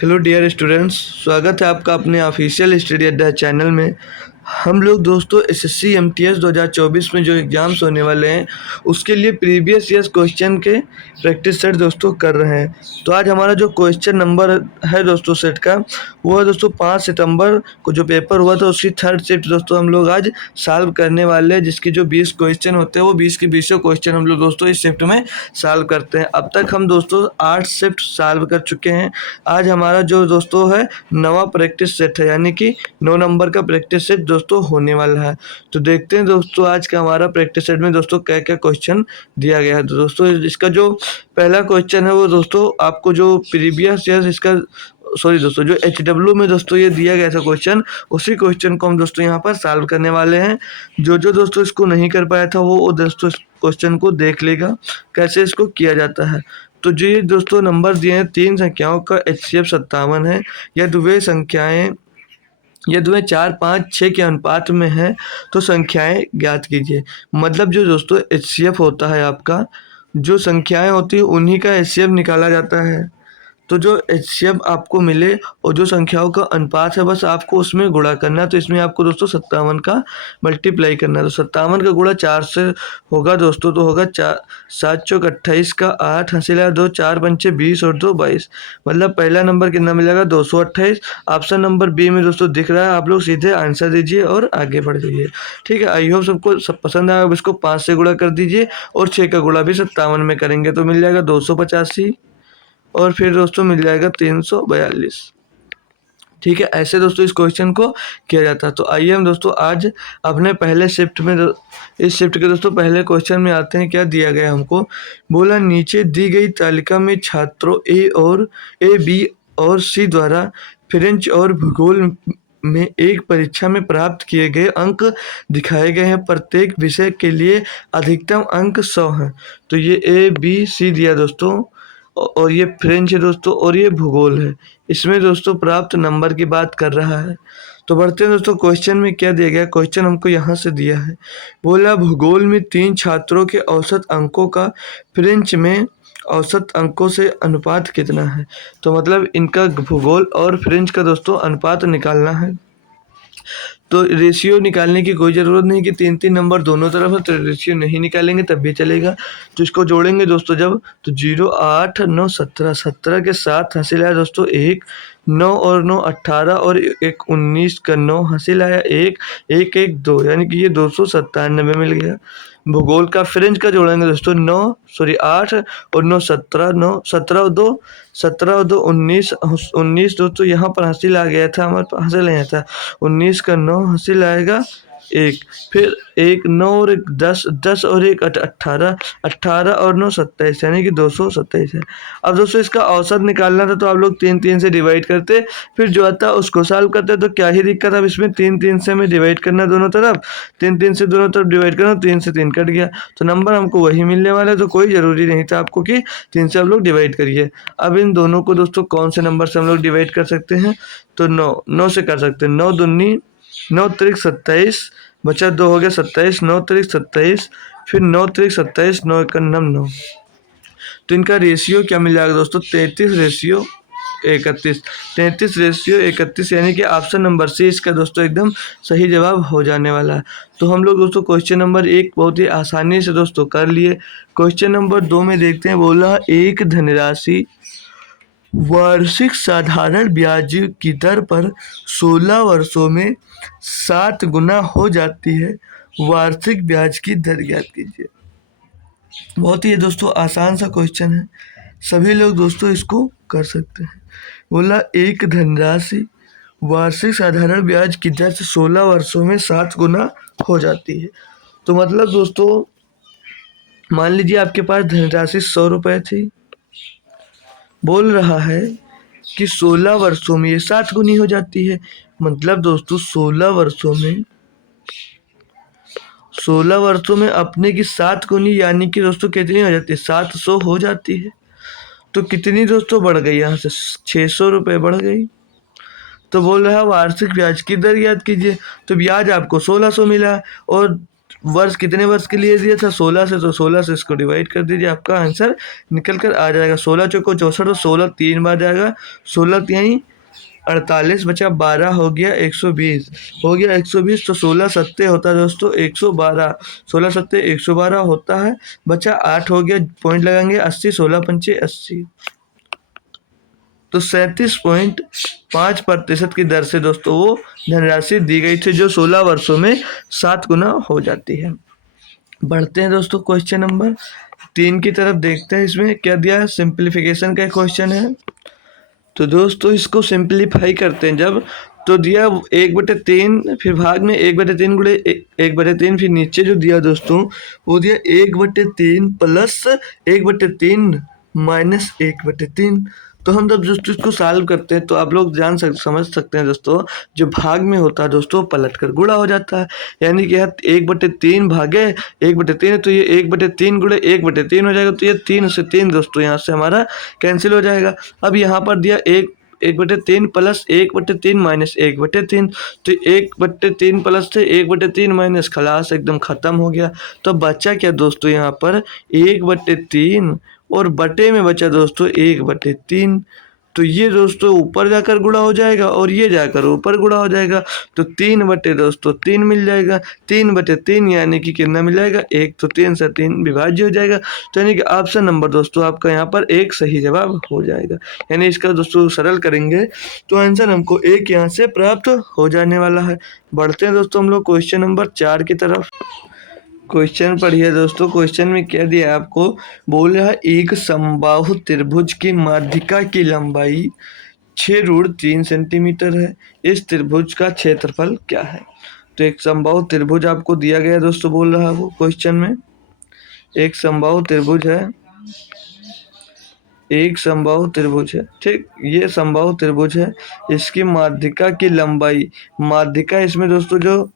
Hello dear students, स्वागत है आपका अपने ऑफिशियल स्टडी अड्डा चैनल में। हम लोग दोस्तों एसएससी एमटीएस 2024 में जो एग्ज़ाम्स होने वाले हैं उसके लिए प्रीवियस ईयर्स क्वेश्चन के प्रैक्टिस सेट दोस्तों कर रहे हैं। तो आज हमारा जो क्वेश्चन नंबर है दोस्तों सेट का, वो है दोस्तों 5 सितंबर को जो पेपर हुआ था उसकी थर्ड शिफ्ट दोस्तों हम लोग आज सॉल्व करने वाले हैं, जिसकी जो 20 क्वेश्चन होते हैं वो 20 के 20 क्वेश्चन हम लोग दोस्तों इस शिफ्ट में सॉल्व करते हैं। अब तक हम दोस्तों 8 शिफ्ट सॉल्व कर चुके हैं। आज हमारा जो दोस्तों है नवा प्रैक्टिस सेट है, यानी कि 9 नंबर का प्रैक्टिस सेट दोस्तों होने वाला है। तो देखते हैं दोस्तों आज का हमारा प्रैक्टिस सेट में दोस्तों क्या क्या क्वेश्चन दिया गया है। तो दोस्तों इसका जो पहला क्वेश्चन है वो दोस्तों आपको जो प्रीवियस ईयर इसका दोस्तों जो HW में दोस्तों ये दिया गया था क्वेश्चन, उसी क्वेश्चन को हम दोस्तों यहाँ पर सॉल्व करने वाले हैं। जो दोस्तों इसको नहीं कर पाया था वो दोस्तों इस क्वेश्चन को देख लेगा कैसे इसको किया जाता है। तो जो ये दोस्तों नंबर दिए हैं, 3 संख्याओं का HCF 57 है। यदि वे संख्याएं 4, 5, 6 के अनुपात में है तो संख्याएं ज्ञात कीजिए। मतलब जो दोस्तों HCF होता है आपका, जो संख्याएं होती है उन्हीं का HCF निकाला जाता है। तो जो HCF आपको मिले और जो संख्याओं का अनुपात है बस आपको उसमें गुणा करना है। तो इसमें आपको दोस्तों 57 का मल्टीप्लाई करना है। तो 57 का गुणा 4 से होगा दोस्तों, तो होगा 4 7 चौक 28 का 8 हंसिला 2 4 पंचे 20 और 2 22। मतलब पहला नंबर कितना मिलेगा 228। ऑप्शन नंबर बी में दोस्तों दिख रहा है, आप लोग सीधे आंसर दीजिए और आगे बढ़ जाइए। ठीक है, आई होप सबको सब पसंद आएगा। अब इसको 5 से गुणा कर दीजिए और 6 का गुणा भी 57 में करेंगे तो मिल जाएगा 285 और फिर दोस्तों मिल जाएगा 342। ठीक है, ऐसे दोस्तों इस क्वेश्चन को किया जाता है। तो आइए हम दोस्तों आज अपने पहले शिफ्ट में इस शिफ्ट के दोस्तों पहले क्वेश्चन में आते हैं। क्या दिया गया हमको, बोला नीचे दी गई तालिका में छात्रों ए बी और सी द्वारा फ्रेंच और भूगोल में एक परीक्षा में प्राप्त किए गए अंक दिखाए गए हैं। प्रत्येक विषय के लिए अधिकतम अंक 100 हैं। तो ये ABC दिया दोस्तों, और ये फ्रेंच है दोस्तों, और ये भूगोल है। इसमें दोस्तों प्राप्त नंबर की बात कर रहा है। तो बढ़ते हैं दोस्तों क्वेश्चन में क्या दिया गया। क्वेश्चन हमको यहाँ से दिया है, बोला भूगोल में 3 छात्रों के औसत अंकों का फ्रेंच में औसत अंकों से अनुपात कितना है। तो मतलब इनका भूगोल और फ्रेंच का दोस्तों अनुपात निकालना है। तो रेशियो निकालने की कोई ज़रूरत नहीं कि 3-3 नंबर दोनों तरफ है, तो रेशियो नहीं निकालेंगे तब भी चलेगा। तो इसको जोड़ेंगे दोस्तों जब, तो 0 8 9 17 17 के साथ हासिल आया दोस्तों 1, 9 और 9 18 और 1 19 का 9 हासिल आया 1 1 1 2, यानी कि ये 297 मिल गया। भूगोल का फ्रेंच का जोड़ेंगे दोस्तों 8 और 9 17 9 17 और 2 19 19 दोस्तों यहाँ पर हासिल आ गया था, हमारे पास हासिल आया था 19 का 9 हासिल आएगा 1, फिर 1 9 और 1 10 10 और 1 18 18 और 9 27, यानी कि 227 है। अब दोस्तों इसका औसत निकालना था तो आप लोग 3 3 से डिवाइड करते, फिर जो आता उसको सॉल्व करते। तो क्या ही दिक्कत, अब इसमें 3 3 से हमें डिवाइड करना दोनों तरफ, 3 3 से दोनों तरफ डिवाइड करना, 3 से 3 कट गया तो नंबर हमको वही मिलने वाला है। तो कोई ज़रूरी नहीं था आपको कि 3 से आप लोग डिवाइड करिए। अब इन दोनों को दोस्तों कौन से नंबर से हम लोग डिवाइड कर सकते हैं, तो 9 से कर सकते हैं। 9 दूनी 9 त्रिक 27, बचा 2 हो गया 27, 9 त्रिक 27, फिर 9 त्रिक 27, 9 एक 9। तो इनका रेशियो क्या मिल जाएगा दोस्तों, 33 रेशियो 31, 33 रेशियो 31, यानी कि ऑप्शन नंबर सी इसका दोस्तों एकदम सही जवाब हो जाने वाला है। तो हम लोग दोस्तों क्वेश्चन नंबर 1 बहुत ही आसानी से दोस्तों कर लिए। क्वेश्चन नंबर 2 में देखते हैं, बोला एक धनराशि वार्षिक साधारण ब्याज की दर पर 16 वर्षों में 7 गुना हो जाती है। वार्षिक ब्याज की दर ज्ञात कीजिए। बहुत ही दोस्तों आसान सा क्वेश्चन है, सभी लोग दोस्तों इसको कर सकते हैं। बोला एक धनराशि वार्षिक साधारण ब्याज की दर से 16 वर्षों में 7 गुना हो जाती है। तो मतलब दोस्तों मान लीजिए आपके पास धनराशि 100 रुपये थी, बोल रहा है कि 16 वर्षों में ये 7 गुनी हो जाती है। मतलब दोस्तों 16 वर्षों में अपने की 7 गुनी, यानी कि दोस्तों कितनी हो जाती है, 700 हो जाती है। तो कितनी दोस्तों बढ़ गई, यहाँ से 600 रुपये बढ़ गई। तो बोल रहा है वार्षिक ब्याज की दर याद कीजिए। तो ब्याज आपको 1600 मिला और वर्ष कितने वर्ष के लिए दिया था 16 से, तो 16 से इसको डिवाइड कर दीजिए, आपका आंसर निकल कर आ जाएगा। 16 चौको 64, तो 16 3 बार जाएगा, 16 तिहाई 48 बचा 12 हो गया 120, हो गया 120, तो 16 सत्ते होता है दोस्तों 112, 16 सत्ते 112 होता है, बचा 8 हो गया, पॉइंट लगाएंगे 80, 16 पंचे 80, तो 37.5% की दर से दोस्तों वो धनराशि दी गई थी, जो 16 वर्षों में 7 गुना हो जाती है। बढ़ते हैं दोस्तों क्वेश्चन नंबर 3 की तरफ, देखते हैं इसमें क्या दिया है। सिंप्लीफिकेशन का क्वेश्चन है, तो दोस्तों इसको सिंप्लीफाई करते हैं जब, तो दिया 1/3, फिर भाग में 1/3 गुणे 1/3, फिर नीचे जो दिया दोस्तों वो दिया 1/3 प्लस 1/3 माइनस 1/3। तो हम जब दोस्तों इसको सॉल्व करते हैं तो आप लोग समझ सकते हैं दोस्तों, जो भाग में होता है दोस्तों पलट कर गुणा हो जाता है, यानी कि यहाँ 1/3 भागे 1/3 है, तो ये 1/3 गुणे 1/3 हो जाएगा, तो ये 3 से 3 दोस्तों यहाँ से हमारा कैंसिल हो जाएगा। अब यहाँ पर दिया 1/3 प्लस 1/3 माइनस 1/3, तो 1/3 प्लस थे 1/3 माइनस, खलास एकदम खत्म हो गया। तो बचा क्या दोस्तों यहाँ पर 1/3, और बटे में बचा दोस्तों 1/3, तो ये दोस्तों ऊपर जाकर गुणा हो जाएगा और ये जाकर ऊपर गुणा हो जाएगा, तो 3/3 मिल जाएगा, 3/3 यानी कि कितना मिल जाएगा 1, तो 3 से 3 विभाज्य हो जाएगा, तो यानी कि ऑप्शन नंबर दोस्तों आपका यहाँ पर एक सही जवाब हो जाएगा। यानी इसका दोस्तों सरल करेंगे तो आंसर हमको एक यहाँ से प्राप्त हो जाने वाला है। बढ़ते हैं दोस्तों हम लोग क्वेश्चन नंबर 4 की तरफ। क्वेश्चन पढ़िए दोस्तों, क्वेश्चन में क्या दिया है आपको, बोल रहा है एक समबाहु त्रिभुज की माध्यिका की लंबाई 6√3 सेंटीमीटर है, इस त्रिभुज का क्षेत्रफल क्या है। तो एक समबाहु त्रिभुज आपको दिया गया है दोस्तों, बोल रहा है वो क्वेश्चन में, एक समबाहु त्रिभुज है, एक समबाहु त्रिभुज है, ठीक, ये समबाहु त्रिभुज है, इसकी माध्यिका की लंबाई, माध्यिका इसमें दोस्तों जो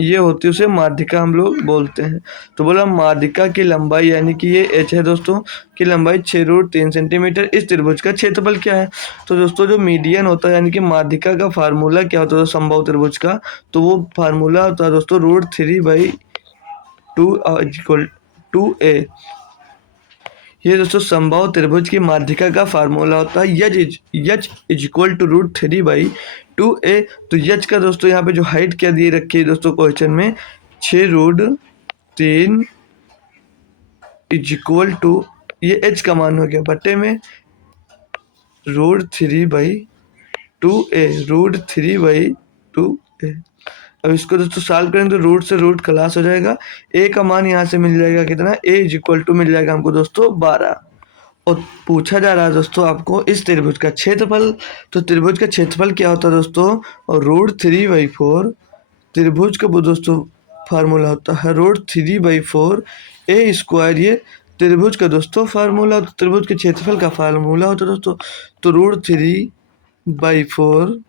ये होती है उसे माध्यिका हम लोग बोलते हैं। तो बोला माध्यिका की लंबाई यानी कि ये h है दोस्तों, की लंबाई 6√3 सेंटीमीटर, इस त्रिभुज का क्षेत्रफल क्या है। तो दोस्तों जो मीडियन होता है यानी कि माध्यिका का फार्मूला क्या होता है समबाहु त्रिभुज का, तो वो फार्मूला होता है दोस्तों √3/2 इक्वल टू a। ये दोस्तों समबाहु त्रिभुज की माध्यिका का फार्मूला होता है यच इज इक्वल टू √3/2a। तो यच का दोस्तों यहाँ पे जो हाइट क्या दी रखी है दोस्तों क्वेश्चन में 6√3 इज इक्वल टू, ये h का मान हो गया बटे में √3/2a। अब इसको दोस्तों सॉल्व करेंगे तो रूट से रूट खलास हो जाएगा, a का मान यहाँ से मिल जाएगा कितना, a इज इक्वल टू मिल जाएगा हमको दोस्तों 12। और पूछा जा रहा है दोस्तों आपको इस त्रिभुज का क्षेत्रफल, तो त्रिभुज का क्षेत्रफल क्या होता है दोस्तों, और √3/4 त्रिभुज का दोस्तों फार्मूला होता है √3/4 a स्क्वायर, ये त्रिभुज का दोस्तों फार्मूला, त्रिभुज के क्षेत्रफल का फार्मूला होता है दोस्तों, तो √3/4,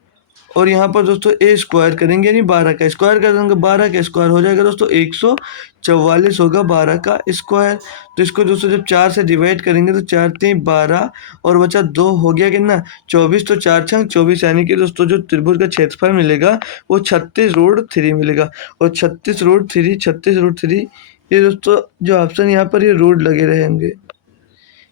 और यहाँ पर दोस्तों ए स्क्वायर करेंगे यानी 12 का स्क्वायर कर देंगे, 12 का स्क्वायर हो जाएगा दोस्तों 144 होगा 12 का स्क्वायर। तो इसको दोस्तों जब 4 से डिवाइड करेंगे तो 4 3 12 और बचा 2 हो गया कितना 24, तो 4 6 24, यानी कि दोस्तों जो त्रिभुज का क्षेत्रफल मिलेगा वो 36√3 मिलेगा, और 36√3 ये दोस्तों जो ऑप्शन यहाँ पर ये रूट लगे रहेंगे,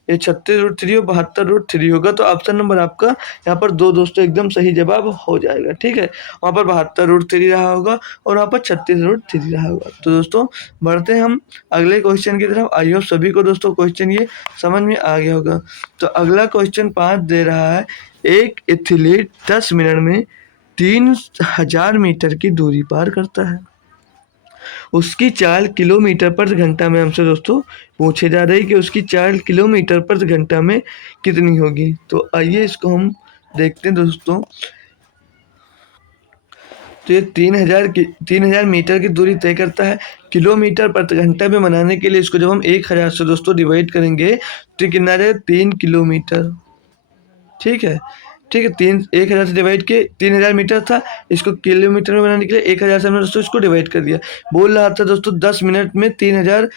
ये 36√3 और 72√3 होगा, तो ऑप्शन नंबर आपका यहाँ पर 2 दोस्तों एकदम सही जवाब हो जाएगा, ठीक है। वहाँ पर 72√3 रहा होगा और वहाँ पर 36√3 रहा होगा। तो दोस्तों बढ़ते हैं हम अगले क्वेश्चन की तरफ। आई होप सभी को दोस्तों क्वेश्चन ये समझ में आ गया होगा। तो अगला क्वेश्चन 5 दे रहा है, एक एथलीट 10 मिनट में 3000 मीटर की दूरी पार करता है, उसकी चाल किलोमीटर पर घंटा में हमसे दोस्तों पूछे जा रही कि उसकी चाल किलोमीटर पर घंटा में कितनी होगी। तो आइए इसको हम देखते हैं दोस्तों। तो ये 3000 मीटर की दूरी तय करता है, किलोमीटर प्रति घंटा में बनाने के लिए इसको जब हम 1000 से दोस्तों डिवाइड करेंगे तो कितना रहेगा 3 किलोमीटर, ठीक है, ठीक है। 1000 से डिवाइड किए, 3000 मीटर था, इसको किलोमीटर में बनाने के लिए 1000 से हमने दोस्तों इसको डिवाइड कर दिया। बोल रहा था दोस्तों 10 मिनट में 3000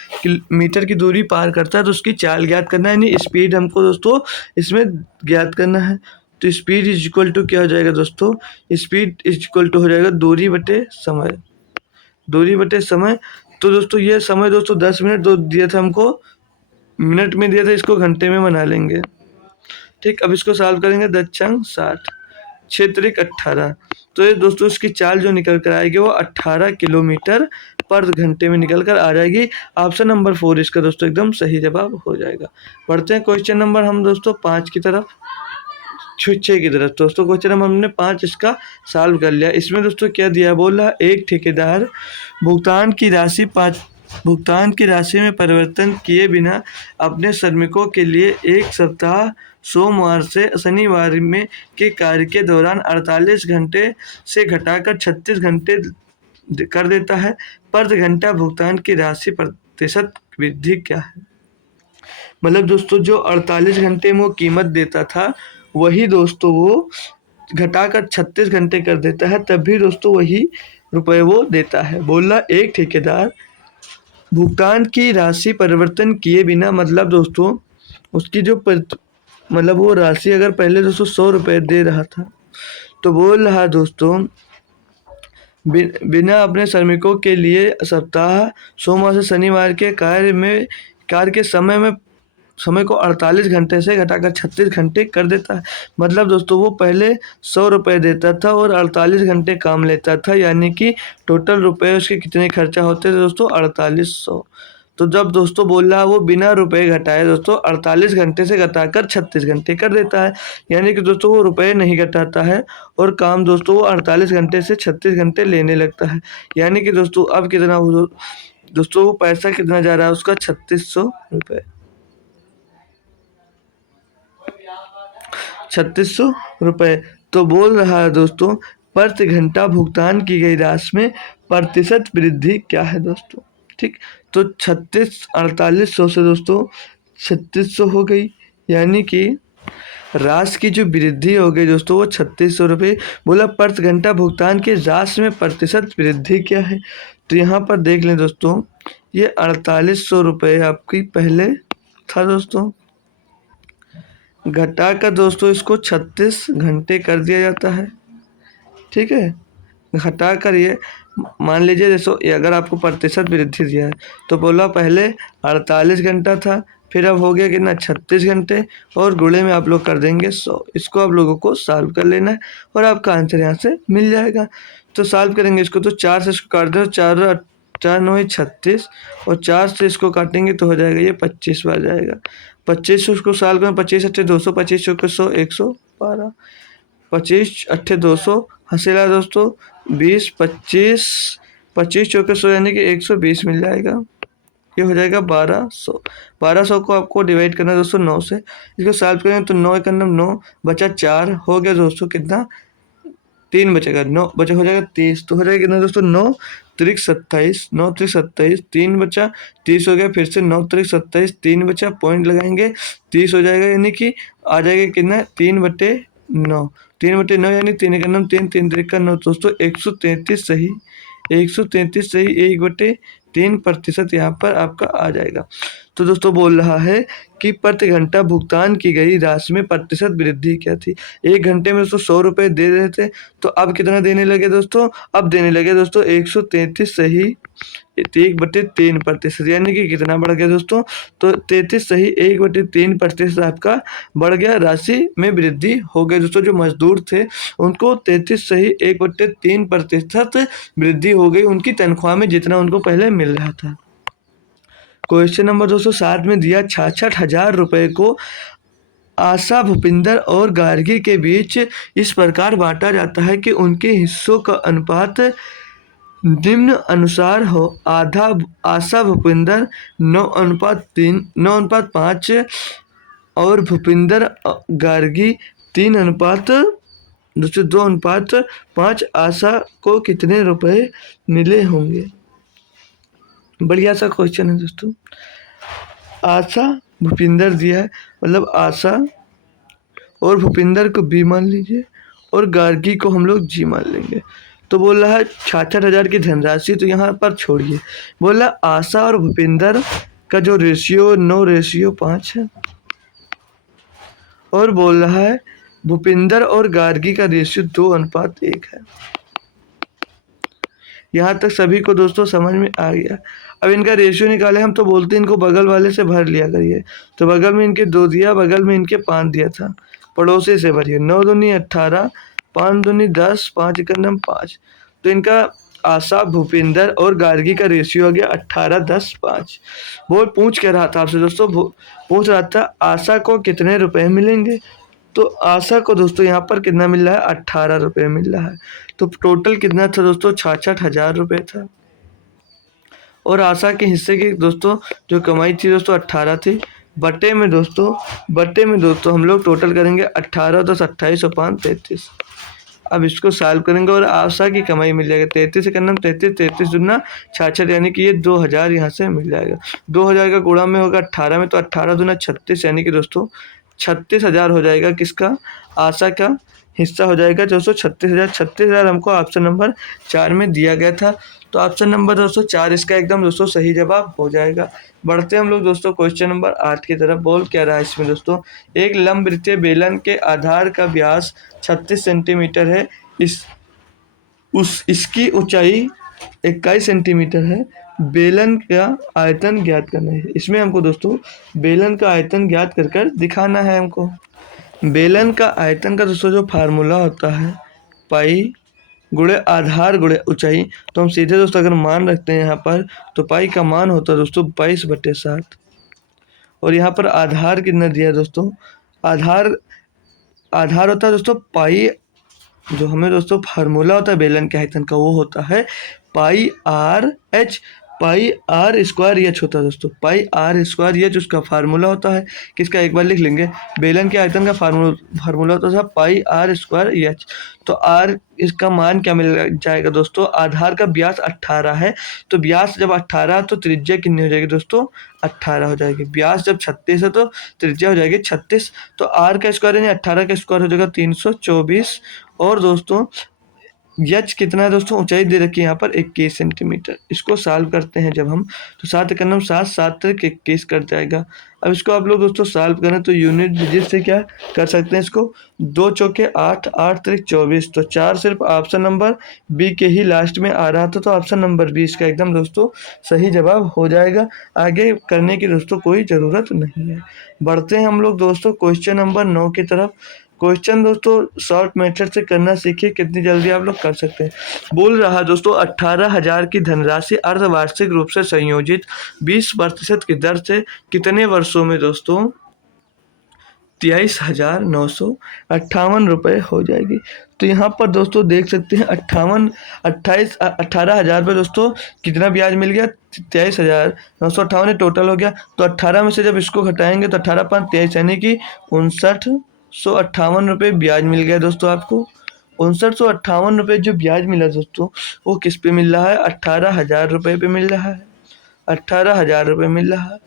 मीटर की दूरी पार करता है, तो उसकी चाल ज्ञात करना है, यानी स्पीड हमको दोस्तों इसमें ज्ञात करना है। तो स्पीड इज इक्वल टू क्या हो जाएगा दोस्तों, स्पीड इज इक्वल टू हो जाएगा दूरी बटे समय, दूरी बटे समय। तो दोस्तों ये समय दोस्तों 10 मिनट दो दिया था हमको, मिनट में दिया था, इसको घंटे में बना लेंगे। ठीक, अब इसको सॉल्व करेंगे। 10×60, 6×18, तो ये दोस्तों इसकी चाल जो निकल कर आएगी वो 18 किलोमीटर पर घंटे में निकल कर आ जाएगी। ऑप्शन नंबर 4 इसका दोस्तों एकदम सही जवाब हो जाएगा। पढ़ते हैं क्वेश्चन नंबर हम दोस्तों 5 की तरफ, 6 की तरफ। दोस्तों क्वेश्चन नंबर हमने 5 इसका सॉल्व कर लिया। इसमें दोस्तों क्या दिया, बोला एक ठेकेदार भुगतान की राशि में परिवर्तन किए बिना अपने श्रमिकों के लिए एक सप्ताह सोमवार से शनिवार में के कार्य के दौरान 48 घंटे से घटाकर 36 घंटे कर देता है। प्रति घंटा भुगतान की राशि प्रतिशत वृद्धि क्या है। मतलब दोस्तों जो 48 घंटे में वो कीमत देता था वही दोस्तों वो घटाकर 36 घंटे कर देता है, तब भी दोस्तों वही रुपए वो देता है। बोला एक ठेकेदार भुगतान की राशि परिवर्तन किए बिना, मतलब दोस्तों उसकी जो मतलब वो राशि अगर पहले दोस्तों 100 रुपये दे रहा था, तो बोल रहा दोस्तों बिना अपने श्रमिकों के लिए सप्ताह सोमवार से शनिवार के कार्य के समय को 48 घंटे से घटाकर 36 घंटे कर देता है। मतलब दोस्तों वो पहले 100 रुपये देता था और 48 घंटे काम लेता था, यानी कि टोटल रुपए उसके कितने खर्चा होते थे दोस्तों, 4800। तो जब दोस्तों बोल रहा वो बिना रुपए घटाए दोस्तों 48 घंटे से घटाकर 36 घंटे कर देता है, यानी कि दोस्तों वो रुपए नहीं घटाता है और काम दोस्तों वो 48 घंटे से 36 घंटे लेने लगता है। यानी कि दोस्तों अब कितना दोस्तों वो पैसा कितना जा रहा है उसका, 3600 रुपये, 3600 रुपये। तो बोल रहा है दोस्तों प्रति घंटा भुगतान की गई राशि में प्रतिशत वृद्धि क्या है दोस्तों। ठीक, तो 4800 से दोस्तों 3600 हो गई, यानी कि राशि की जो वृद्धि हो गई दोस्तों वो 3600 रुपये। बोला प्रति घंटा भुगतान की राशि में प्रतिशत वृद्धि क्या है। तो यहाँ पर देख लें दोस्तों, ये 4800 रुपये आपकी पहले था दोस्तों, घटा कर दोस्तों इसको 36 घंटे कर दिया जाता है। ठीक है, घटा कर ये मान लीजिए जैसो अगर आपको प्रतिशत वृद्धि दिया है तो बोला पहले 48 घंटा था, फिर अब हो गया कितना 36 घंटे और गुणे में आप लोग कर देंगे 100। इसको आप लोगों को सॉल्व कर लेना है और आपका आंसर यहाँ से मिल जाएगा। तो सॉल्व करेंगे इसको, तो 4 से इसको काट दो, 4 4 9 36 और 4 से इसको काटेंगे तो हो जाएगा ये 25 बार जाएगा। 25 से उसको सॉल्व करें, 25 अट्ठे 200, 25 चौके 100, 112, 25 अट्ठे 200 हंसेला दोस्तों 20, 25 चौके 100 यानी कि 120 मिल जाएगा। ये हो जाएगा 1200। 1200 को आपको डिवाइड करना है दोस्तों 9 से, इसको सॉल्व करेंगे तो 9 एकम 9 बचा 4 हो गया दोस्तों, कितना 3 बचेगा, 9 बचा हो जाएगा 30। तो हो जाएगा कितना दोस्तों 9 त्रिक 27, 9 त्रिक 27, 3 बचा 30 हो गया, फिर से 9 त्रिक 27, 3 बचा, पॉइंट लगाएंगे 30 हो जाएगा, यानी कि आ जाएगा कितना 3/9, 3/9 यानी 3 एकम 3, 3 त्रिक का 9 दोस्तों 133 सही, 133 सही 1/3% यहाँ पर आपका आ जाएगा। तो दोस्तों बोल रहा है कि प्रति घंटा भुगतान की गई राशि में प्रतिशत वृद्धि क्या थी। 1 घंटे में दोस्तों 100 रुपये दे रहे थे, तो अब कितना देने लगे दोस्तों, अब देने लगे दोस्तों 133 सही 1/3%, यानी कि कितना बढ़ गया दोस्तों, तो 33 सही 1/3% आपका बढ़ गया, राशि में वृद्धि हो गई दोस्तों। जो मजदूर थे उनको 33 सही 1/3% वृद्धि हो गई उनकी तनख्वाह में, जितना उनको पहले मिल रहा था। क्वेश्चन नंबर 207 में दिया 66,000 रुपये को आशा, भूपिंदर और गार्गी के बीच इस प्रकार बांटा जाता है कि उनके हिस्सों का अनुपात निम्न अनुसार हो। आधा आशा भूपिंदर 9:3, 9:5 और भूपिंदर गार्गी 2:5 आशा को कितने रुपए मिले होंगे। बढ़िया सा क्वेश्चन है दोस्तों। आशा भूपिंदर दिया है, मतलब आशा और भूपिंदर को बी मान लीजिए और गार्गी को हम लोग जी मान लेंगे। तो बोल रहा है 66,000 की धनराशि, तो यहाँ पर छोड़िए, बोला आशा और भूपिंदर का जो रेशियो 9:5 है और बोल रहा है भूपिंदर और गार्गी का रेशियो 2:1 है। यहाँ तक सभी को दोस्तों समझ में आ गया। अब इनका रेशियो निकाले हम तो बोलते हैं इनको बगल वाले से भर लिया करिए। तो बगल में इनके 2 दिया, बगल में इनके 5 दिया था, पड़ोसी से भरिए। 9 दूनी 18, 5 दूनी 10, 5 एकम 5। तो इनका आशा, भूपिंदर और गार्गी का रेशियो हो गया 18, 10, 5। वो पूछ के रहा था आपसे दोस्तों, पूछ रहा था आशा को कितने रुपए मिलेंगे। तो आशा को दोस्तों यहाँ पर कितना मिल रहा है, 18 रुपये मिल रहा है। तो टोटल कितना था दोस्तों, 66,000 रुपये था। और आशा के हिस्से की दोस्तों जो कमाई थी दोस्तों 18 थी। बटे में दोस्तों हम लोग टोटल करेंगे 18, 10, 28 और 5, 33। अब इसको सॉल्व करेंगे और आशा की कमाई मिल जाएगा 33 से करना 33, 33 दुना 66, यानी कि ये 2000 यहाँ से मिल जाएगा। 2000 का गुणा में होगा 18 में, तो 18 दुना 36, यानी कि दोस्तों 36,000 हो जाएगा किसका, आशा का हिस्सा हो जाएगा दोस्तों 36,000। 36,000 हमको ऑप्शन नंबर 4 में दिया गया था। तो ऑप्शन नंबर दोस्तों 4 इसका एकदम दोस्तों सही जवाब हो जाएगा। बढ़ते हम लोग दोस्तों क्वेश्चन नंबर 8 की तरफ। बोल क्या रहा है इसमें दोस्तों, एक लंबवृत्तीय बेलन के आधार का व्यास 36 सेंटीमीटर है, इसकी ऊंचाई 21 सेंटीमीटर है। बेलन का आयतन ज्ञात करना है। इसमें हमको दोस्तों बेलन का आयतन ज्ञात कर कर दिखाना है हमको। बेलन का आयतन का दोस्तों जो फार्मूला होता है पाई गुणे आधार गुणे ऊंचाई, तो हम सीधे दोस्तों अगर मान रखते हैं यहाँ पर, तो पाई का मान होता है दोस्तों 22/7। और यहाँ पर आधार कितना दिया है दोस्तों, आधार होता है दोस्तों पाई, जो हमें दोस्तों फार्मूला होता है बेलन के आयतन का वो होता है pi R H, pi R square H होता है दोस्तों, पाई आर स्क्वायर एच उसका फार्मूला होता है। किसका, एक बार लिख लेंगे, बेलन के आयतन का फार्मूला होता है पाई आर स्क्वायर एच। तो आर इसका मान क्या मिल जाएगा दोस्तों, आधार का व्यास 18 है, तो व्यास जब 18 तो त्रिज्या कितनी हो जाएगी दोस्तों, 18 हो जाएगी। व्यास जब 36 है तो त्रिज्या हो जाएगी 36। तो आर का स्क्वायर यानी 18 का स्क्वायर हो जाएगा 324। और दोस्तों यच कितना है दोस्तों, ऊंचाई दे रखी है यहाँ पर 21 सेंटीमीटर। इसको सॉल्व करते हैं जब हम, तो 7 एकम 7, 7 तक 21 कट जाएगा। अब इसको आप लोग दोस्तों सॉल्व करें तो यूनिट डिजिट से क्या कर सकते हैं इसको, 2 चौके 8, 8 त्रिक 24। तो 4 सिर्फ ऑप्शन नंबर बी के ही लास्ट में आ रहा था, तो ऑप्शन नंबर 20 का एकदम दोस्तों सही जवाब हो जाएगा। आगे करने की दोस्तों कोई ज़रूरत नहीं है। बढ़ते हैं हम लोग दोस्तों क्वेश्चन नंबर 9 की तरफ। क्वेश्चन दोस्तों शॉर्ट मेथड से करना सीखिए, कितनी जल्दी आप लोग कर सकते हैं। बोल रहा दोस्तों 18,000 की धनराशि अर्धवार्षिक रूप से संयोजित 20% की दर से कितने वर्षों में दोस्तों 23,958 रुपये हो जाएगी। तो यहाँ पर दोस्तों देख सकते हैं 18,000 पे दोस्तों कितना ब्याज मिल गया, 23,958 टोटल हो गया। तो 18 में से जब इसको घटाएंगे तो 18 5 23, यानी कि 59,158 रुपये ब्याज मिल गया दोस्तों आपको। 59,158 रुपये जो ब्याज मिला दोस्तों वो किस पे मिल रहा है, 18,000 रुपये पे मिल रहा है, 18,000 रुपये मिल रहा है।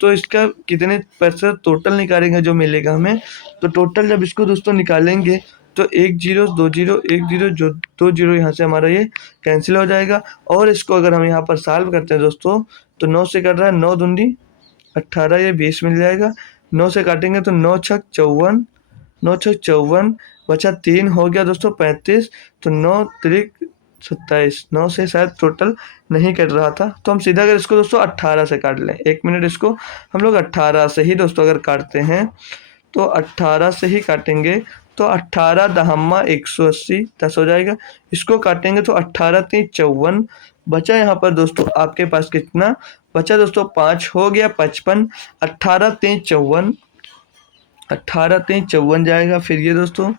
तो इसका कितने प्रतिशत टोटल निकालेंगे जो मिलेगा हमें, तो टोटल जब इसको दोस्तों निकालेंगे तो 1 0 2 0 1 0 जो 2 0 यहाँ से हमारा ये कैंसिल हो जाएगा। और इसको अगर हम यहाँ पर सॉल्व करते हैं दोस्तों, तो 9 से कट रहा है, 9 दूनी 18, ये 20 मिल जाएगा। 9 से काटेंगे तो 9 छक 54, 9 छक 54, बचा 3 हो गया दोस्तों 35, तो 9 त्रिक 27। 9 से शायद टोटल नहीं कट रहा था, तो हम सीधा अगर इसको दोस्तों 18 से काट लें, 1 मिनट, इसको हम लोग 18 से ही दोस्तों अगर काटते हैं तो 18 से ही काटेंगे तो 18 दहम्मा 180 10 हो जाएगा। इसको काटेंगे तो 18 3 54, बचा यहाँ पर दोस्तों आपके पास कितना बचा दोस्तों 5 हो गया 55, 18 3 54, 18 3 54 जाएगा। फिर ये दोस्तों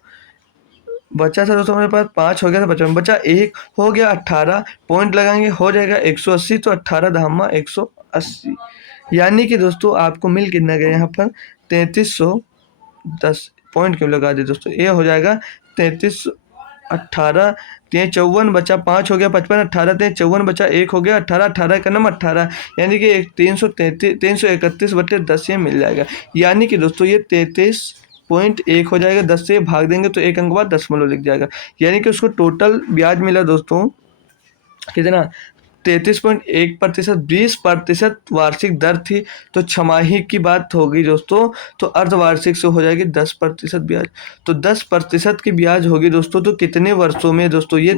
बचा था दोस्तों हमारे पास 5 हो गया था 55, बचा 1 हो गया 18, पॉइंट लगाएंगे हो जाएगा 180, तो 18 दहम्मा 180, यानी कि दोस्तों आपको मिल कितना गया यहाँ पर 3310। पॉइंट क्यों लगा दिए दोस्तों, ये हो जाएगा 33, 18 3 54, बचा 5 हो गया 55, 18 3 54, बचा 1 हो गया 18, 18 का नंबर 18, यानी कि 331/10 ये मिल जाएगा। यानी कि दोस्तों ये 33.1 हो जाएगा। 10 से भाग देंगे तो 1 अंक बाद दशमलव लिख जाएगा, यानी कि उसको टोटल ब्याज मिला दोस्तों कितना 33.1%, 20% वार्षिक दर थी। तो छमाही की बात होगी दोस्तों, तो अर्धवार्षिक से हो जाएगी 10% ब्याज। तो 10% की ब्याज होगी दोस्तों, तो कितने वर्षों में दोस्तों ये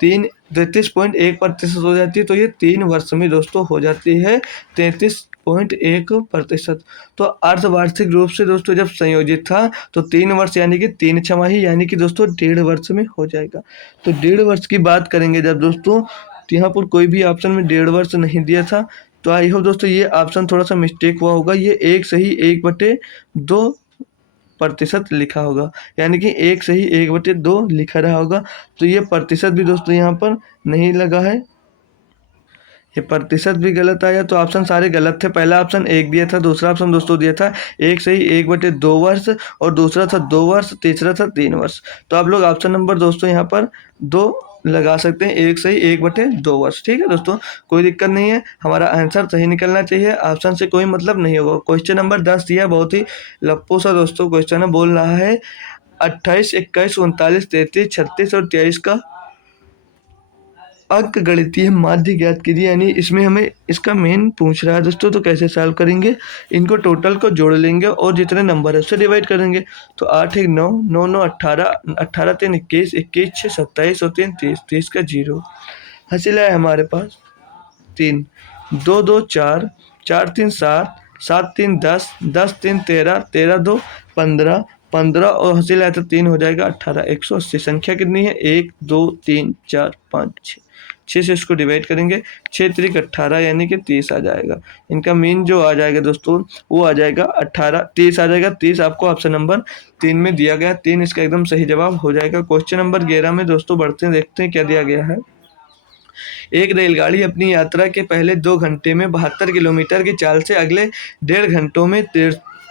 33.1% हो जाती है, तो ये 3 वर्ष में दोस्तों हो जाती है 33.1%। तो अर्धवार्षिक रूप से दोस्तों जब संयोजित था तो 3 वर्ष यानी कि 3 छमाही यानी कि दोस्तों 1.5 वर्ष में हो जाएगा। तो 1.5 वर्ष की बात करेंगे जब दोस्तों, तो यहाँ पर कोई भी ऑप्शन में 1.5 वर्ष नहीं दिया था। तो आई होप दोस्तों ये ऑप्शन थोड़ा सा मिस्टेक हुआ होगा, ये 1 सही 1/2% लिखा होगा, यानी कि 1 सही 1/2 लिखा रहा होगा। तो ये प्रतिशत भी दोस्तों यहाँ पर नहीं लगा है, ये प्रतिशत भी गलत आया। तो ऑप्शन सारे गलत थे। पहला ऑप्शन 1 दिया था, दूसरा ऑप्शन दोस्तों दिया था 1 सही 1/2 वर्ष, और दूसरा था 2 वर्ष, तीसरा था 3 वर्ष। तो आप लोग ऑप्शन नंबर दोस्तों यहाँ पर 2 लगा सकते हैं, 1 सही 1/2 वर्ष। ठीक है दोस्तों, कोई दिक्कत नहीं है, हमारा आंसर सही निकलना चाहिए, ऑप्शन से कोई मतलब नहीं होगा। क्वेश्चन नंबर 10 दिया, बहुत ही लप्पू सा दोस्तों क्वेश्चन है, बोल रहा है 28, 21, 39, 33, 36 और 23 का अंक गणितीय माध्य ज्ञात कीजिए। यानी इसमें हमें इसका मेन पूछ रहा है दोस्तों, तो कैसे सॉल्व करेंगे, इनको टोटल को जोड़ लेंगे और जितने नंबर है उससे डिवाइड करेंगे। तो 8 1 9, 9 9 18, 18 3 21, 21 6 27 और 3 30, 30 का 0 हासिल है हमारे पास 3, 2 2 4, 4 3 7, 7 3 10, 10 3 13, 13 2 15, 15 और हासिल आया तो 3 हो जाएगा 18, 180। संख्या कितनी है, 1 2 3 4 5 6, 6 से इसको डिवाइड करेंगे, 6 3 18 यानी कि 30 आ जाएगा। इनका मीन जो आ जाएगा दोस्तों वो आ जाएगा 18, 30 आ जाएगा। 30 आपको ऑप्शन नंबर 3 में दिया गया, 3 इसका एकदम सही जवाब हो जाएगा। क्वेश्चन नंबर 11 में दोस्तों बढ़ते हैं, देखते हैं क्या दिया गया है। एक रेलगाड़ी अपनी यात्रा के पहले 2 घंटे में 72 किलोमीटर की चाल से अगले 1.5 घंटों में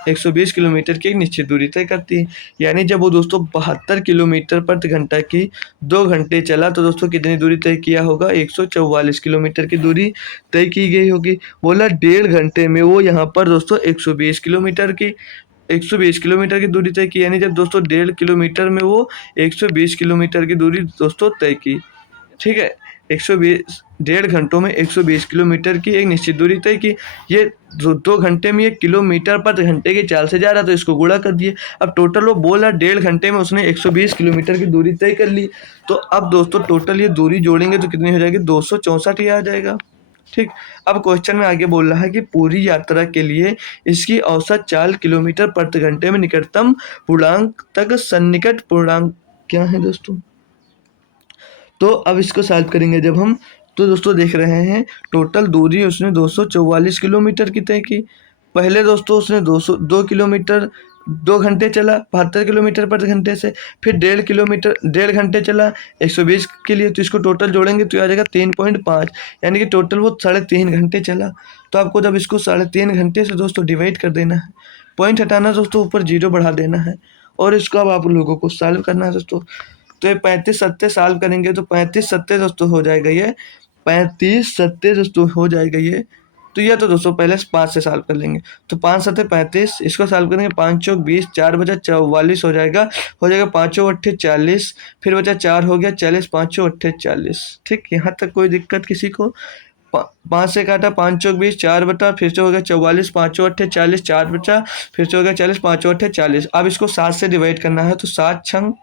120 किलोमीटर की एक निश्चित दूरी तय करती है। यानी जब वो दोस्तों 72 किलोमीटर प्रति घंटा की 2 घंटे चला तो दोस्तों कितनी दूरी तय किया होगा, 144 किलोमीटर की दूरी तय की गई होगी। बोला 1.5 घंटे में वो यहाँ पर दोस्तों 120 किलोमीटर की दूरी तय की, यानी जब दोस्तों 1.5 किलोमीटर में वो 120 किलोमीटर की दूरी दोस्तों तय की। ठीक है, 120 1.5 घंटों में 120 किलोमीटर की एक निश्चित दूरी तय की। ये 2 घंटे में ये किलोमीटर प्रति घंटे की चाल से जा रहा, तो इसको गुणा कर दिए। अब टोटल वो बोल रहा 1.5 घंटे में उसने 120 किलोमीटर की दूरी तय कर ली। तो अब दोस्तों टोटल ये दूरी जोड़ेंगे तो कितनी हो जाएगी, 264 ही आ जाएगा। ठीक, अब क्वेश्चन में आगे बोल रहा है कि पूरी यात्रा के लिए इसकी औसत चाल किलोमीटर प्रति घंटे में निकटतम पूर्णांक तक सन्निकट पूर्णांक क्या है दोस्तों। तो अब इसको सॉल्व करेंगे जब हम, तो दोस्तों देख रहे हैं टोटल दूरी उसने 244 किलोमीटर की तय की। पहले दोस्तों उसने 2 किलोमीटर 2 घंटे चला 72 किलोमीटर प्रति घंटे से, फिर 1.5 घंटे चला 120 के लिए, तो इसको टोटल जोड़ेंगे तो आ जाएगा 3.5, यानी कि टोटल वो 3.5 घंटे चला। तो आपको जब इसको 3.5 घंटे से दोस्तों डिवाइड कर देना है, पॉइंट हटाना दोस्तों, ऊपर 0 बढ़ा देना है, और इसको अब आप लोगों को सॉल्व करना है दोस्तों। तो ये 35 सत्ते सॉल्व करेंगे तो 35 सत्ते दोस्तों हो जाएगा ये 35 सत्ते दोस्तों हो जाएगा ये। तो ये तो दोस्तों पहले 5 से सॉल्व कर लेंगे, तो 5 सत्ते 35, इसको सॉल्व करेंगे 5 चौक 20, 4 बचा 44 हो जाएगा 5 चौक 8 40, फिर बचा 4 हो गया 40, 5 चौक 8 40। ठीक, यहाँ तक कोई दिक्कत किसी को। 5 से काटा 5 चौक 20, 4 बटा फिर से हो गया 44, 5 चौक 8 40, 4 बचा फिर से हो गया 40, 5 चौक 8 40। अब इसको 7 से डिवाइड करना है, तो 7 छंग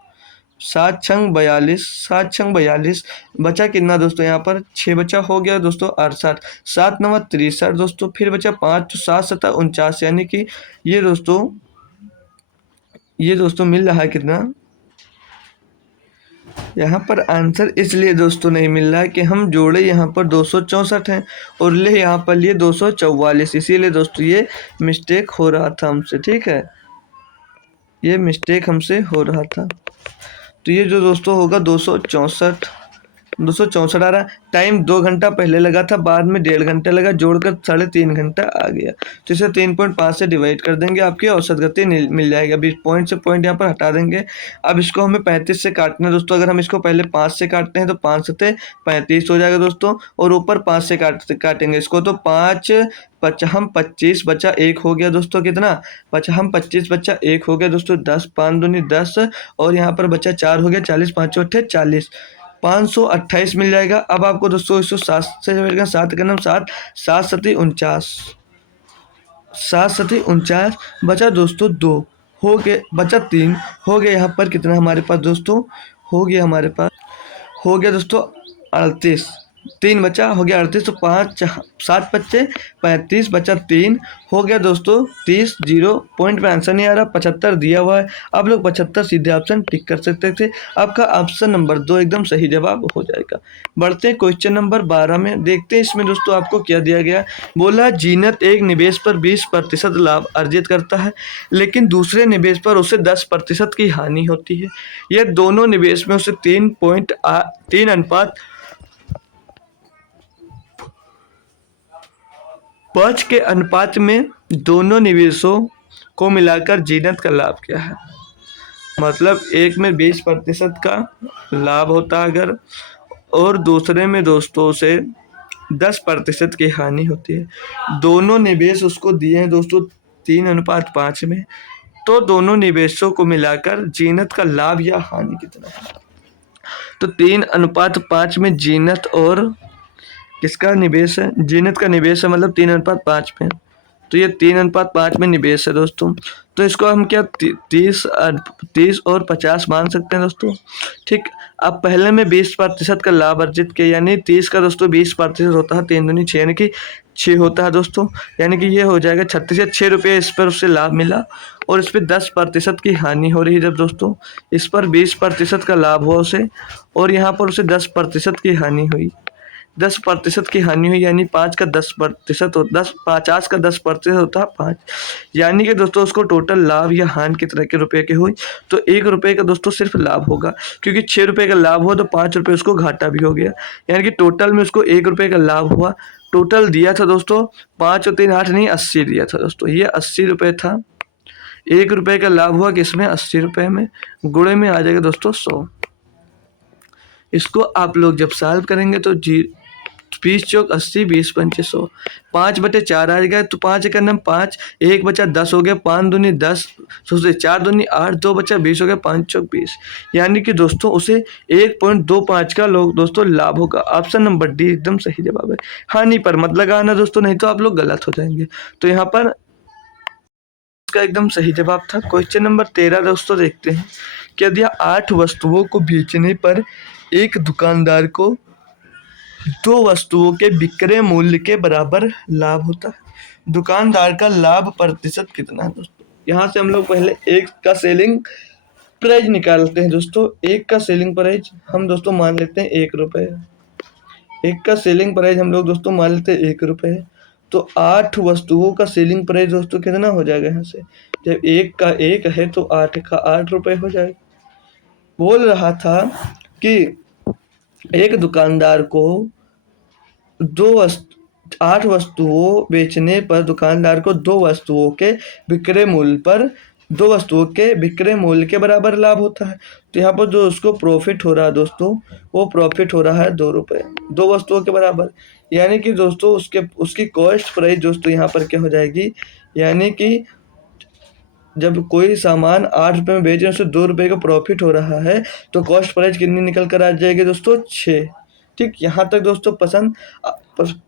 42, 7 छंग 42 बचा कितना दोस्तों, यहाँ पर 6 बचा हो गया दोस्तों 68, 7 9 63 दोस्तों, फिर बचा 5, तो 7 7 49, यानी कि ये दोस्तों मिल रहा है कितना। यहाँ पर आंसर इसलिए दोस्तों नहीं मिल रहा है कि हम जोड़े यहाँ पर 264 हैं और ले यहाँ पर लिए 244, इसीलिए दोस्तों ये मिस्टेक हो रहा था हमसे। ठीक है, ये मिस्टेक हमसे हो रहा था। तो ये जो दोस्तों होगा 264 आ रहा। टाइम 2 घंटा पहले लगा था, बाद में 1.5 घंटा लगा, जोड़कर 3.5 घंटा आ गया। तो इसे 3.5 से डिवाइड कर देंगे, आपकी औसत गति मिल जाएगी। अभी पॉइंट से पॉइंट यहाँ पर हटा देंगे। अब इसको हमें 35 से काटना है दोस्तों। अगर हम इसको पहले 5 से काटते हैं तो 5 सत्ते 35 हो जाएगा दोस्तों, और ऊपर 5 से काटेंगे इसको, तो 5 हम 25 बचा 1 हो गया दोस्तों, कितना हम 25 बचा 1 हो गया दोस्तों, 10 5 दूनी 10, और यहाँ पर बचा 4 हो गया 40, 5 8 40, 528 मिल जाएगा। अब आपको दोस्तों 107 से 7 करना, 7 7 सती 49, 7 सती 49 बचा दोस्तों 2 हो गए, बचा 3 हो गया। यहाँ पर कितना हमारे पास दोस्तों हो गया, हमारे पास हो गया दोस्तों 38, 3 बचा, हो गया 38, तो 5 7 बच्चे 35 बचा 3, हो गया दोस्तों 30। 0 पॉइंट में आंसर नहीं आ रहा, 75 दिया हुआ है। आप लोग 75 सीधे ऑप्शन टिक कर सकते थे। आपका ऑप्शन नंबर 2 एकदम सही जवाब हो जाएगा। बढ़ते हैं क्वेश्चन नंबर 12 में, देखते हैं इसमें दोस्तों आपको क्या दिया गया। बोला जीनत एक निवेश पर 20% लाभ अर्जित करता है, लेकिन दूसरे निवेश पर उसे 10% की हानि होती है। यह दोनों निवेश में उसे 3 अनुपात 5 के अनुपात में दोनों निवेशों को मिलाकर जीनत का लाभ क्या है। मतलब एक में 20% का लाभ होता है अगर, और दूसरे में दोस्तों से 10% की हानि होती है। दोनों निवेश उसको दिए हैं दोस्तों 3 अनुपात 5 में, तो दोनों निवेशों को मिलाकर जीनत का लाभ या हानि कितना है। तो 3 अनुपात 5 में जीनत और किसका निवेश है, जीनत का निवेश है, मतलब 3 अनुपात 5 में, तो ये 3 अनुपात 5 में निवेश है दोस्तों। तो इसको हम क्या 30 और 50 मान सकते हैं दोस्तों। ठीक, अब पहले में 20% का लाभ अर्जित किया, यानी 30 का दोस्तों 20% होता है, 3 दूनी 6, यानी कि 6 होता है दोस्तों। यानी कि ये हो जाएगा 36 या 6 रुपये इस पर उससे लाभ मिला, और इस पर 10% की हानि हो रही है। जब दोस्तों इस पर 20% का लाभ हुआ उसे, और यहाँ पर उसे 10% की हानि हुई, 10% की हानि हुई, यानी 5 का 10% हो 10 50 का 10% होता है 5, यानी कि दोस्तों उसको टोटल लाभ या हानि कितने के रुपए की हुई। तो 1 रुपये का दोस्तों सिर्फ लाभ होगा, क्योंकि 6 रुपये का लाभ हुआ तो 5 रुपये उसको घाटा भी हो गया, यानी कि टोटल में उसको 1 रुपये का लाभ हुआ। टोटल दिया था दोस्तों 5 और 3 8 नहीं 80 दिया था दोस्तों, ये 80 रुपये था। 1 रुपये का लाभ हुआ किसमें, 80 रुपये में, गुणे में आ जाएगा दोस्तों 100। इसको आप लोग जब सॉल्व करेंगे तो 20 चौक 80, 20 पंचे 100, 5/4 आ जाएगा। तो 5 का नाम 5, 1 बचा 10 हो गया, 5 दूनी 10, सोचते 4 दूनी 8, 2 बचा 20 हो गया, 5 चौक 20, यानी कि दोस्तों उसे 1.25 का लोग दोस्तों लाभ होगा। ऑप्शन नंबर डी एकदम सही जवाब है। हानि पर मत लगाना दोस्तों, नहीं तो आप लोग गलत हो जाएंगे। तो यहाँ पर इसका एकदम सही जवाब था। क्वेश्चन नंबर 13 दोस्तों देखते हैं कि यदि 8 वस्तुओं को बेचने पर एक दुकानदार को 2 वस्तुओं के विक्रय मूल्य के बराबर लाभ होता है, दुकानदार का लाभ प्रतिशत कितना है दोस्तों। यहाँ से हम लोग पहले एक का सेलिंग प्राइस निकालते हैं दोस्तों। एक का सेलिंग प्राइस हम दोस्तों मान लेते हैं 1 रुपये, एक का सेलिंग प्राइस हम लोग दोस्तों मान लेते हैं 1 रुपये। तो 8 वस्तुओं का सेलिंग प्राइस दोस्तों कितना हो जाएगा, यहाँ से जब 1 का 1 है तो 8 का 8 रुपये हो जाएगा। बोल रहा था कि एक दुकानदार को 8 वस्तुओं बेचने पर दुकानदार को 2 वस्तुओं के विक्रय मूल्य पर 2 वस्तुओं के विक्रय मूल्य के बराबर लाभ होता है। तो यहाँ पर जो उसको प्रॉफिट हो रहा है दोस्तों, वो प्रॉफिट हो रहा है 2 रुपये, 2 वस्तुओं के बराबर, यानी कि दोस्तों उसकी कॉस्ट प्राइस दोस्तों यहाँ पर क्या हो जाएगी, यानी कि जब कोई सामान 8 रुपये में बेच रहे हैं उसे 2 रुपये का प्रॉफिट हो रहा है, तो कॉस्ट प्राइस कितनी निकल कर आ जाएगी दोस्तों 6। ठीक, यहाँ तक दोस्तों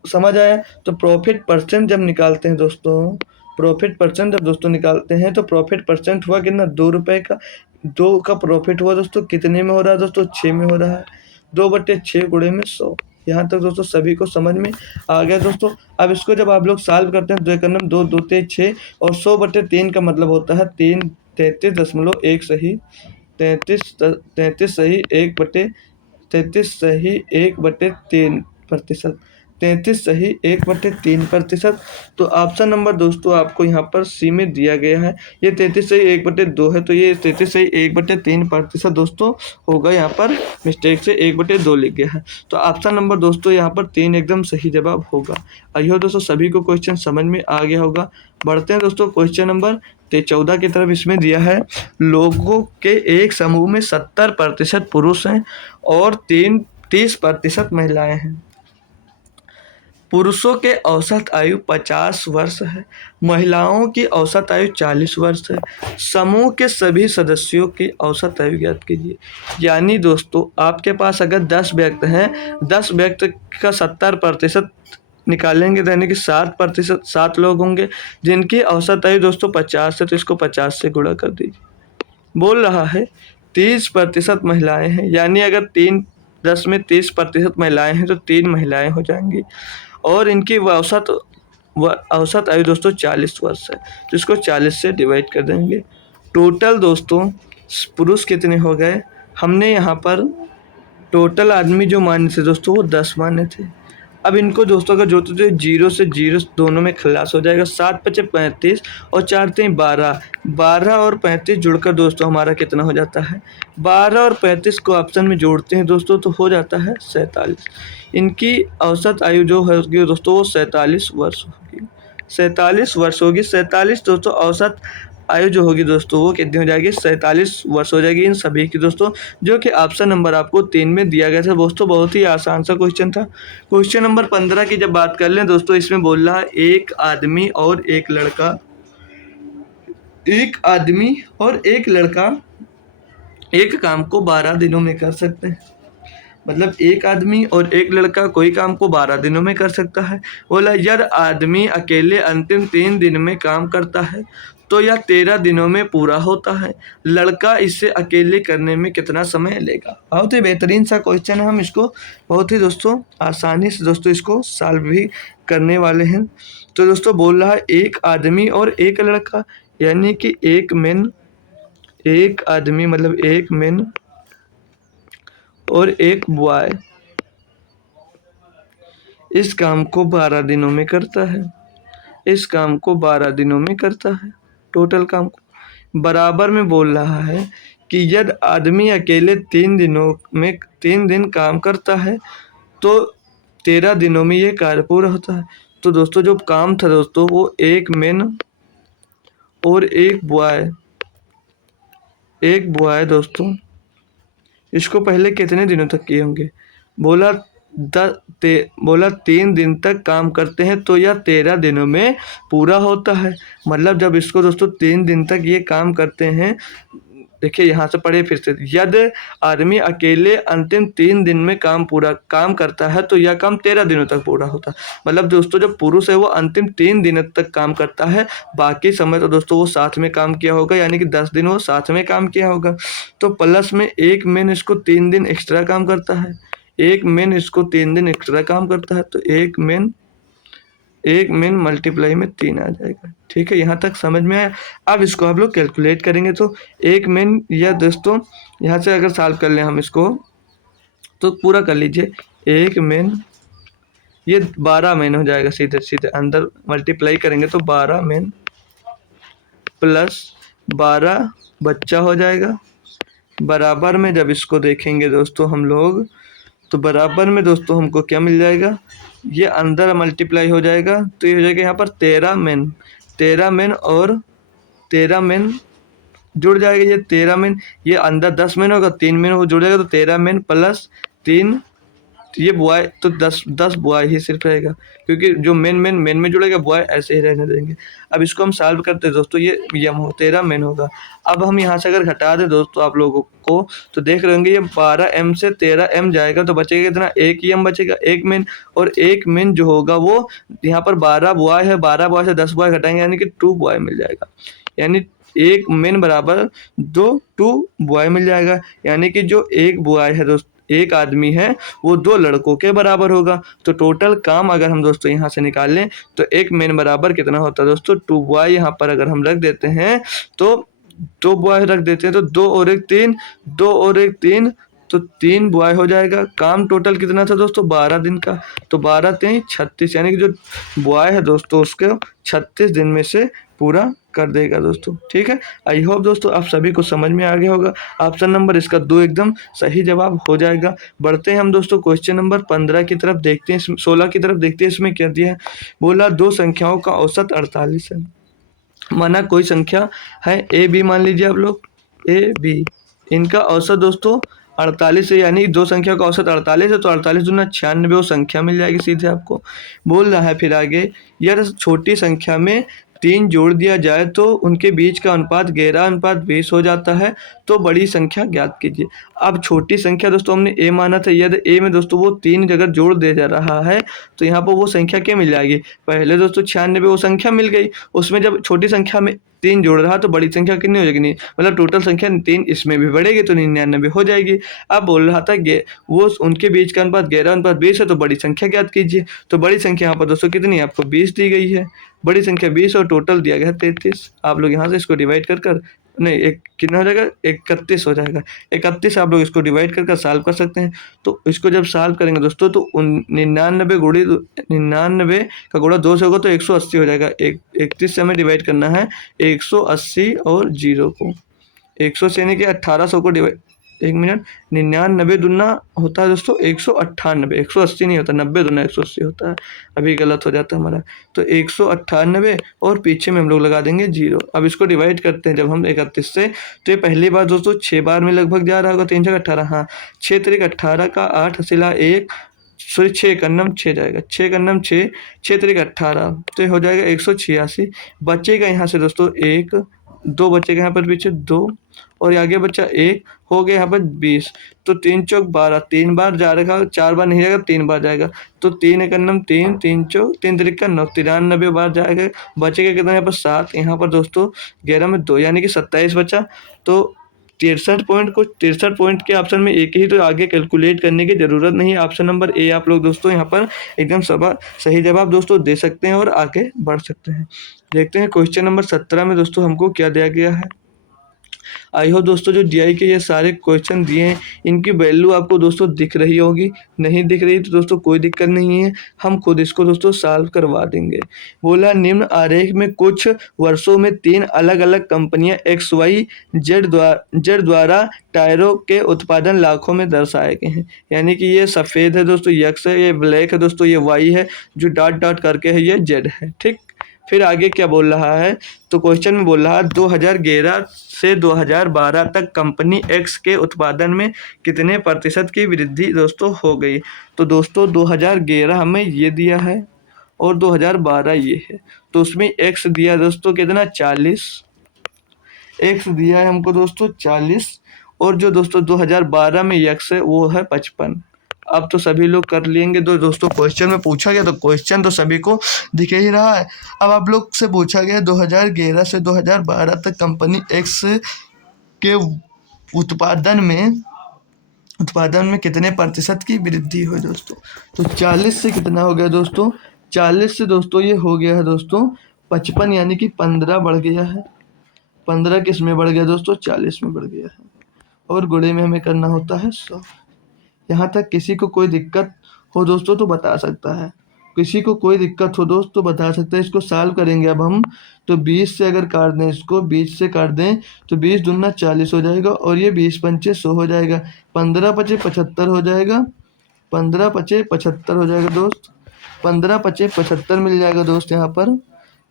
समझ आया। तो प्रॉफिट परसेंट जब निकालते हैं दोस्तों, प्रॉफिट परसेंट जब दोस्तों निकालते हैं तो प्रॉफिट परसेंट हुआ कितना, 2 रुपये का, 2 का प्रॉफिट हुआ दोस्तों कितने में हो रहा है दोस्तों, 6 में हो रहा है, 2/6 गुणे में 100। यहाँ तक दोस्तों सभी को समझ में आ गया दोस्तों। अब इसको जब आप लोग सॉल्व करते हैं तो एक नंबर 2 2 3 6 और 100/3 का मतलब होता है 33.1 सही, 33 सही 1/33 सही 1/3%। तो ऑप्शन नंबर दोस्तों आपको यहाँ पर सी में दिया गया है। ये 33 सही 1/2 है, तो ये 33 सही 1/3% दोस्तों होगा। यहाँ पर मिस्टेक से 1/2 लिख गया है। तो ऑप्शन नंबर दोस्तों यहाँ पर 3 एकदम सही जवाब होगा। आई होप दोस्तों सभी को क्वेश्चन समझ में आ गया होगा। बढ़ते हैं दोस्तों क्वेश्चन नंबर 14 की तरफ। इसमें दिया है लोगों के एक समूह में 70% पुरुष हैं और 30% महिलाएं हैं। पुरुषों के औसत आयु 50 वर्ष है, महिलाओं की औसत आयु 40 वर्ष है। समूह के सभी सदस्यों की औसत आयु ज्ञात कीजिए। यानी दोस्तों आपके पास अगर 10 व्यक्ति हैं, 10 व्यक्ति का 70% निकालेंगे तो यानी कि 7% 7 लोग होंगे जिनकी औसत आयु दोस्तों 50 है, तो इसको 50 से गुणा कर दीजिए। बोल रहा है 30% महिलाएं हैं, यानी अगर 3 10 में 30% महिलाएं हैं तो 3 महिलाएं हो जाएंगी। और इनकी औसत आयु दोस्तों 40 वर्ष है, तो इसको 40 से डिवाइड कर देंगे। टोटल दोस्तों पुरुष कितने हो गए, हमने यहाँ पर टोटल आदमी जो माने थे दोस्तों वो 10 माने थे। अब इनको दोस्तों अगर जोड़ते तो 0 से 0 दोनों में खलास हो जाएगा। 7 पचे 35 और 4 3 12, 12 और 35 जुड़कर दोस्तों हमारा कितना हो जाता है, 12 और 35 को ऑप्शन में जोड़ते हैं दोस्तों तो हो जाता है 47। इनकी औसत आयु जो होगी दोस्तों वो 47 वर्ष होगी, 47 वर्ष होगी। 47 दोस्तों औसत आयु जो होगी दोस्तों वो कितनी हो जाएगी, 47 वर्ष हो जाएगी इन सभी की दोस्तों, जो कि ऑप्शन नंबर आपको 3 में दिया गया था दोस्तों। बहुत ही आसान सा क्वेश्चन था। क्वेश्चन नंबर 15 की जब बात कर लें दोस्तों, इसमें बोल रहा है एक आदमी और एक लड़का एक काम को 12 दिनों में कर सकते हैं। मतलब एक आदमी और एक लड़का कोई काम को 12 दिनों में कर सकता है। बोला यदि आदमी अकेले अंतिम 3 दिन में काम करता है तो यह 13 दिनों में पूरा होता है। लड़का इसे अकेले करने में कितना समय लेगा। बहुत ही बेहतरीन सा क्वेश्चन है, हम इसको बहुत ही दोस्तों आसानी से दोस्तों इसको सॉल्व भी करने वाले हैं। तो दोस्तों बोल रहा है एक आदमी और एक लड़का, यानी कि एक आदमी मतलब एक मेन और एक बॉय इस काम को 12 दिनों में करता है, इस काम को 12 दिनों में करता है टोटल काम को। बराबर में बोल रहा है कि यदि आदमी अकेले 3 दिन काम करता है तो 13 दिनों में ये कार्य पूरा होता है। तो दोस्तों जो काम था दोस्तों वो एक मेन और एक बॉय दोस्तों, इसको पहले कितने दिनों तक किए होंगे। बोला 3 दिन तक काम करते हैं तो यह 13 दिनों में पूरा होता है। मतलब जब इसको दोस्तों 3 दिन तक ये काम करते हैं, देखिए यहाँ से पढ़े फिर से, यदि आदमी अकेले अंतिम 3 दिन में काम करता है तो यह काम 13 दिनों तक पूरा होता है। मतलब दोस्तों जो पुरुष है वो अंतिम 3 दिनों तक काम करता है, बाकी समय तो दोस्तों वो साथ में काम किया होगा, यानी कि 10 दिन वो साथ में काम किया होगा। तो प्लस में एक मेन इसको 3 दिन एक्स्ट्रा काम करता है, एक मेन इसको 3 दिन एक्स्ट्रा काम करता है, तो एक मेन मल्टीप्लाई में 3 आ जाएगा। ठीक है, यहाँ तक समझ में आया। अब इसको आप लोग कैलकुलेट करेंगे तो एक मेन, या दोस्तों यहाँ से अगर सॉल्व कर लें हम इसको तो पूरा कर लीजिए, एक मेन ये 12 मेन हो जाएगा, सीधे सीधे अंदर मल्टीप्लाई करेंगे तो 12 मेन प्लस 12 बच्चा हो जाएगा। बराबर में जब इसको देखेंगे दोस्तों हम लोग तो बराबर में दोस्तों हमको क्या मिल जाएगा, ये अंदर मल्टीप्लाई हो जाएगा तो ये हो जाएगा यहाँ पर 13 मेन और 13 मेन जुड़ जाएगा। ये 13 मेन, ये अंदर 10 मेन होगा, 3 मेन वो जुड़ जाएगा तो 13 मेन प्लस 3 ये बॉय, तो 10 बॉय ही सिर्फ रहेगा, क्योंकि जो मेन में जुड़ेगा बॉय ऐसे ही रहने देंगे। अब इसको हम सॉल्व करते हैं दोस्तों, ये यम हो 13 मेन होगा। अब हम यहाँ से अगर घटा दें दोस्तों आप लोगों को तो देख रहे होंगे ये 12m से 13m जाएगा तो बचेगा कितना, एक ही m बचेगा, एक मेन। और एक मेन जो होगा वो यहाँ पर 12 बॉय है, 12 बॉय से 10 बॉय घटाएंगे यानी कि 2 बॉय मिल जाएगा, यानी एक मेन बराबर 2 बॉय मिल जाएगा। यानी कि जो एक बॉय है दोस्तों, एक आदमी है वो 2 लड़कों के बराबर होगा। तो टोटल काम अगर हम दोस्तों यहाँ से निकाल लें तो एक मेन बराबर कितना होता है दोस्तों, 2 बॉय। यहाँ पर अगर हम रख देते हैं तो 2 बॉय रख देते हैं तो 2 और 1 3, 2 और 1 3, तो 3 बॉय हो जाएगा। काम टोटल कितना था दोस्तों, 12 दिन का, तो 12 3 36, यानी कि जो बॉय है दोस्तों उसको 36 दिन में से पूरा कर देगा दोस्तों। ठीक है, आई होप दोस्तों आप सभी को समझ में आ गया होगा। ऑप्शन नंबर इसका 2 एकदम सही जवाब हो जाएगा। बढ़ते हैं हम दोस्तों क्वेश्चन नंबर 15 की तरफ देखते हैं, 16 की तरफ देखते हैं। इसमें क्या दिया है, बोला 2 संख्याओं का औसत 48 है। माना कोई संख्या है ए बी, मान लीजिए आप लोग ए बी, इनका औसत दोस्तों 48 है, यानी 2 संख्या का औसत 48 है तो 48 दूना 96 वो संख्या मिल जाएगी सीधे आपको। बोल रहा है फिर आगे, यदि छोटी संख्या में 3 जोड़ दिया जाए तो उनके बीच का अनुपात 11:20 हो जाता है, तो बड़ी संख्या ज्ञात कीजिए। अब छोटी संख्या दोस्तों हमने ए माना था, यदि ए में दोस्तों वो 3 जगह जोड़ दे जा रहा है तो यहाँ पर वो संख्या क्या मिल जाएगी, पहले दोस्तों 96 वो संख्या मिल गई, उसमें जब छोटी संख्या में 3 जोड़ रहा तो बड़ी संख्या कितनी हो जाएगी, मतलब टोटल संख्या 3 इसमें भी बढ़ेगी तो 99 हो जाएगी। अब बोल रहा था वो उनके बीच का अनुपात 11:20 है, तो बड़ी संख्या ज्ञात कीजिए। तो बड़ी संख्या यहाँ पर दोस्तों कितनी है, आपको 20 दी गई है। बड़ी संख्या 20 और टोटल दिया गया है 33। आप लोग यहाँ से इसको डिवाइड कर नहीं, एक कितना हो जाएगा, 31 हो जाएगा। 31 आप लोग इसको डिवाइड कर सॉल्व कर सकते हैं। तो इसको जब सॉल्व करेंगे दोस्तों तो 99 का गुणा 2 से होगा तो 180 हो जाएगा। 31 से हमें डिवाइड करना है 180 और 0 को। 100 से यानी कि 1800 को डिवाइड, 1 मिनट, 99 दूना होता है दोस्तों 198, 180 नहीं होता, 90 दूना 180 होता है, अभी गलत हो जाता है हमारा। तो 198 और पीछे में हम लोग लगा देंगे 0। अब इसको डिवाइड करते हैं जब हम 31 से, तो ये पहली बार दोस्तों 6 बार में लगभग जा रहा होगा, 3 जगह 18, हाँ 6 तरीक 18 का 8 हसीला 1, सॉरी 6 कन्नम 6 जाएगा, 6 कन्नम 6, 6 तरीक 18, तो ये हो जाएगा 186। बचेगा यहाँ से दोस्तों 1, 2 बचेगा यहाँ पर पीछे 2, और आगे बच्चा 1, हो गया यहाँ पर 20। तो 3 चौक 12, 3 बार जा रखा, 4 बार नहीं जाएगा, 3 बार जाएगा। तो 3 एकन्नम 3, 3 चौक 3 तरीक का 9, 93 बार जाएगा। बचेगा कितना यहाँ पर 7, यहाँ पर दोस्तों 11 में 2 यानी कि 27 बचा। तो 63 पॉइंट के ऑप्शन में एक ही, तो आगे कैलकुलेट करने की ज़रूरत नहीं है। ऑप्शन नंबर ए आप लोग दोस्तों यहाँ पर एकदम सही जवाब दोस्तों दे सकते हैं और आगे बढ़ सकते हैं। देखते हैं क्वेश्चन नंबर 17 में दोस्तों हमको क्या दिया गया है। आई होप दोस्तों जो DI के ये सारे क्वेश्चन दिए हैं इनकी वैल्यू आपको दोस्तों दिख रही होगी, नहीं दिख रही तो दोस्तों कोई दिक्कत नहीं है, हम खुद इसको दोस्तों सॉल्व करवा देंगे। बोला निम्न आरेख में कुछ वर्षों में 3 अलग अलग कंपनियां XYZ द्वारा टायरों के उत्पादन लाखों में दर्शाए गए हैं। यानी कि ये सफ़ेद है दोस्तों X है, ये ब्लैक है दोस्तों ये Y है, जो डॉट डॉट करके है ये Z है। ठीक, फिर आगे क्या बोल रहा है, तो क्वेश्चन में बोल रहा है 2011 से 2012 तक कंपनी X के उत्पादन में कितने प्रतिशत की वृद्धि दोस्तों हो गई। तो दोस्तों 2011 हमें ये दिया है और 2012 ये है, तो उसमें X दिया दोस्तों कितना 40, X दिया है हमको दोस्तों 40, और जो दोस्तों 2012 में X है वो है 55। अब तो सभी लोग कर लेंगे। तो दोस्तों क्वेश्चन में पूछा गया तो क्वेश्चन तो सभी को दिख ही रहा है। अब आप लोग से पूछा गया 2011 से 2012 तक कंपनी X के उत्पादन में कितने प्रतिशत की वृद्धि हुई दोस्तों। तो 40 से कितना हो गया दोस्तों, 40 से दोस्तों ये हो गया है दोस्तों 55, यानी कि 15 बढ़ गया है। 15 किस में बढ़ गया दोस्तों, 40 में बढ़ गया है, और गुणे में हमें करना होता है 100। यहाँ तक किसी को कोई दिक्कत हो दोस्तों तो बता सकता है, किसी को कोई दिक्कत हो दोस्त तो बता सकते हैं। इसको सॉल्व करेंगे अब हम, तो 20 से अगर काट दें, इसको 20 से काट दें तो 20 दूना 40 हो जाएगा, और ये 20 पंचे 100 हो जाएगा, 15 पचे 75 हो जाएगा, 15 पचे 75 हो जाएगा दोस्त, 15 पचे 75 मिल जाएगा दोस्त यहाँ पर।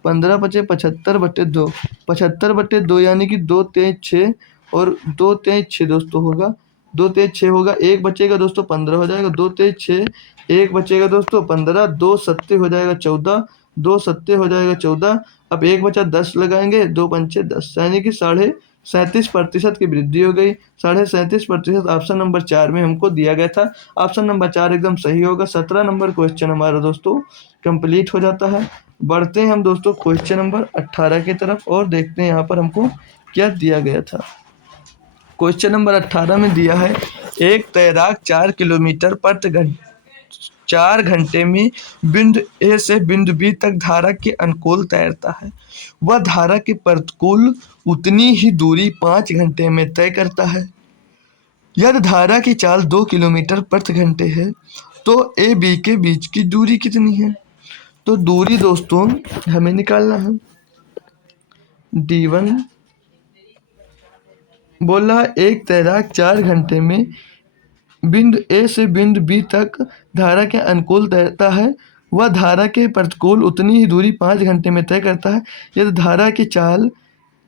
15 पचे 75 बटे 2, 75 बटे 2 यानी कि 2 तेज 6, और 2 तेज 6 दोस्तों होगा, 2 तेज 6 होगा, एक बचेगा दोस्तों 15 हो जाएगा, 2 तेज 6, एक बचेगा दोस्तों 15, 2 सत्ते हो जाएगा 14, 2 सत्ते हो जाएगा 14। अब एक बचा 10 लगाएंगे, 2 पंचे 10, यानी कि 37.5% की वृद्धि हो गई। 37.5% ऑप्शन नंबर 4 में हमको दिया गया था। ऑप्शन नंबर 4 एकदम सही होगा। 17 नंबर क्वेश्चन हमारा दोस्तों कंप्लीट हो जाता है। बढ़ते हैं हम दोस्तों क्वेश्चन नंबर 18 की तरफ और देखते हैं यहाँ पर हमको क्या दिया गया था। क्वेश्चन नंबर 18 में दिया है, एक तैराक 4 किलोमीटर प्रति घंटे 4 घंटे में बिंदु A से बिंदु B तक धारा के अनुकूल तैरता है। वह धारा के प्रतिकूल उतनी ही दूरी 5 घंटे में तय करता है। यदि धारा की चाल 2 किलोमीटर प्रति घंटे है तो A B के बीच की दूरी कितनी है। तो दूरी दोस्तों हमें निकालना है। D1 बोल रहा है एक तैराक 4 घंटे में बिंदु A से बिंदु B तक धारा के अनुकूल तैरता है। वह धारा के प्रतिकूल उतनी ही दूरी 5 घंटे में तय करता है। यदि धारा की चाल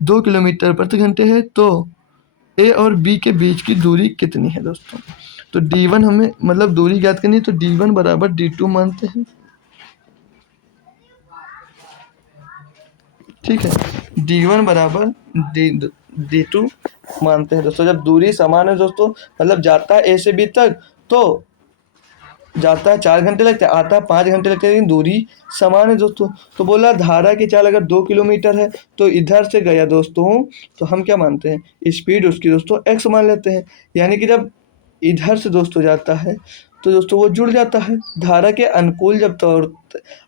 2 किलोमीटर प्रति घंटे है तो A और B के बीच की दूरी कितनी है दोस्तों। तो D1 हमें मतलब दूरी ज्ञात करनी है, तो D1 बराबर D2 मानते हैं। ठीक है, D1 बराबर D2 मानते हैं दोस्तों। जब दूरी समान है दोस्तों, मतलब जाता है A से B तक, तो जाता है 4 घंटे लगते हैं, आता है 5 घंटे लगते हैं, लेकिन दूरी समान है दोस्तों। तो बोला धारा की चाल अगर 2 किलोमीटर है तो इधर से गया दोस्तों, तो हम क्या मानते हैं, स्पीड उसकी दोस्तों x मान लेते हैं। यानी कि जब इधर से दोस्तों जाता है तो दोस्तों वो जुड़ जाता है धारा के अनुकूल। जब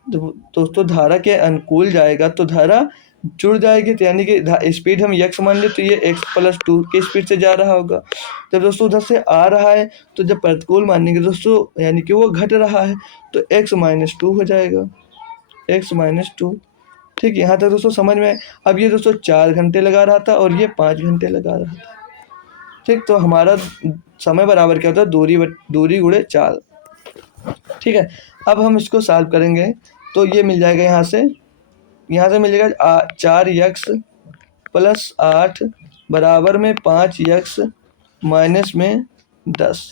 दोस्तों धारा के अनुकूल जाएगा तो धारा जुड़ जाएगी, तो यानी कि स्पीड हम x मान ले तो ये x+2 की स्पीड से जा रहा होगा। जब दोस्तों उधर से आ रहा है तो जब प्रतिकूल मानेंगे दोस्तों, यानी कि वो घट रहा है, तो x-2 हो जाएगा, x-2। ठीक, यहाँ तक दोस्तों समझ में। अब ये दोस्तों 4 घंटे लगा रहा था और ये 5 घंटे लगा रहा था। ठीक, तो हमारा समय बराबर क्या होता है, दूरी गुणे चाल। ठीक है, अब हम इसको सॉल्व करेंगे तो ये मिल जाएगा, यहाँ से मिल जाएगा 4x + 8 बराबर में 5x माइनस में 10।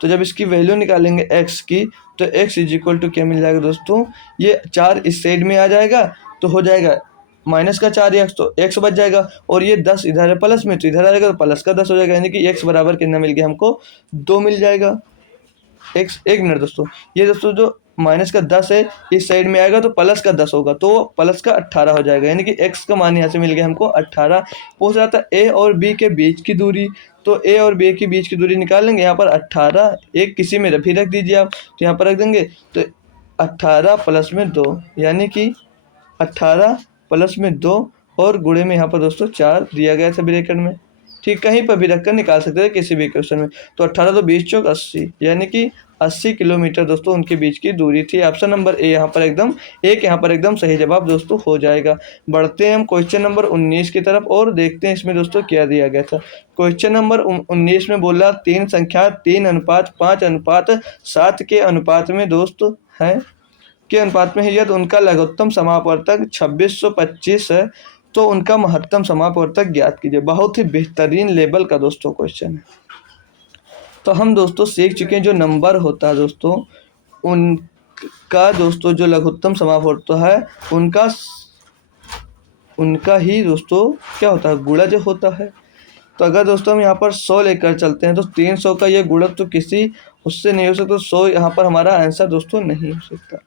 तो जब इसकी वैल्यू निकालेंगे x की, तो x = क्या मिल जाएगा दोस्तों, ये 4 इस साइड में आ जाएगा तो हो जाएगा माइनस का 4x, तो x बच जाएगा, और ये 10 इधर है प्लस में तो इधर आ जाएगा, तो प्लस का 10 हो जाएगा। यानी कि x बराबर कितना मिल गया हमको, 2 मिल जाएगा। x, एक मिनट दोस्तों, ये दोस्तों जो माइनस का 10 है इस साइड में आएगा तो प्लस का 10 होगा, तो प्लस का 18 हो जाएगा। यानी कि x का मान यहाँ से मिल गया हमको 18। पूछ रहा था a और b के बीच की दूरी, तो a और b के बीच की दूरी निकाल लेंगे। यहाँ पर 18 एक किसी में भी रख दीजिए आप, तो यहाँ पर रख देंगे, तो 18 + में 2, यानी कि 18 + में 2 और गुणे में यहाँ पर दोस्तों 4 दिया गया था ब्रैकेट में। ठीक, कहीं पर भी रखकर निकाल सकते हैं किसी भी क्वेश्चन में। तो 18 तो 20 चौक 80, यानी कि 80 किलोमीटर दोस्तों उनके बीच की दूरी थी। ऑप्शन नंबर ए यहाँ पर एकदम सही जवाब दोस्तों हो जाएगा। बढ़ते हैं हम क्वेश्चन नंबर 19 की तरफ और देखते हैं इसमें दोस्तों क्या दिया गया था। क्वेश्चन नंबर 19 में बोला 3 संख्या 3:5:7 के अनुपात में दोस्तों है, के अनुपात में है यदि उनका लघुत्तम समापवर्तक 2625 है तो उनका महत्तम समापवर्तक ज्ञात कीजिए। बहुत ही बेहतरीन लेवल का दोस्तों क्वेश्चन है। तो हम दोस्तों सीख चुके हैं जो नंबर होता है दोस्तों, उनका दोस्तों जो लघुत्तम समापवर्तक है उनका ही दोस्तों क्या होता है, गुणज होता है। तो अगर दोस्तों हम यहाँ पर 100 लेकर चलते हैं तो 300 का ये गुणक तो किसी उससे नहीं हो सकता, 100 यहाँ पर हमारा आंसर दोस्तों नहीं हो सकता।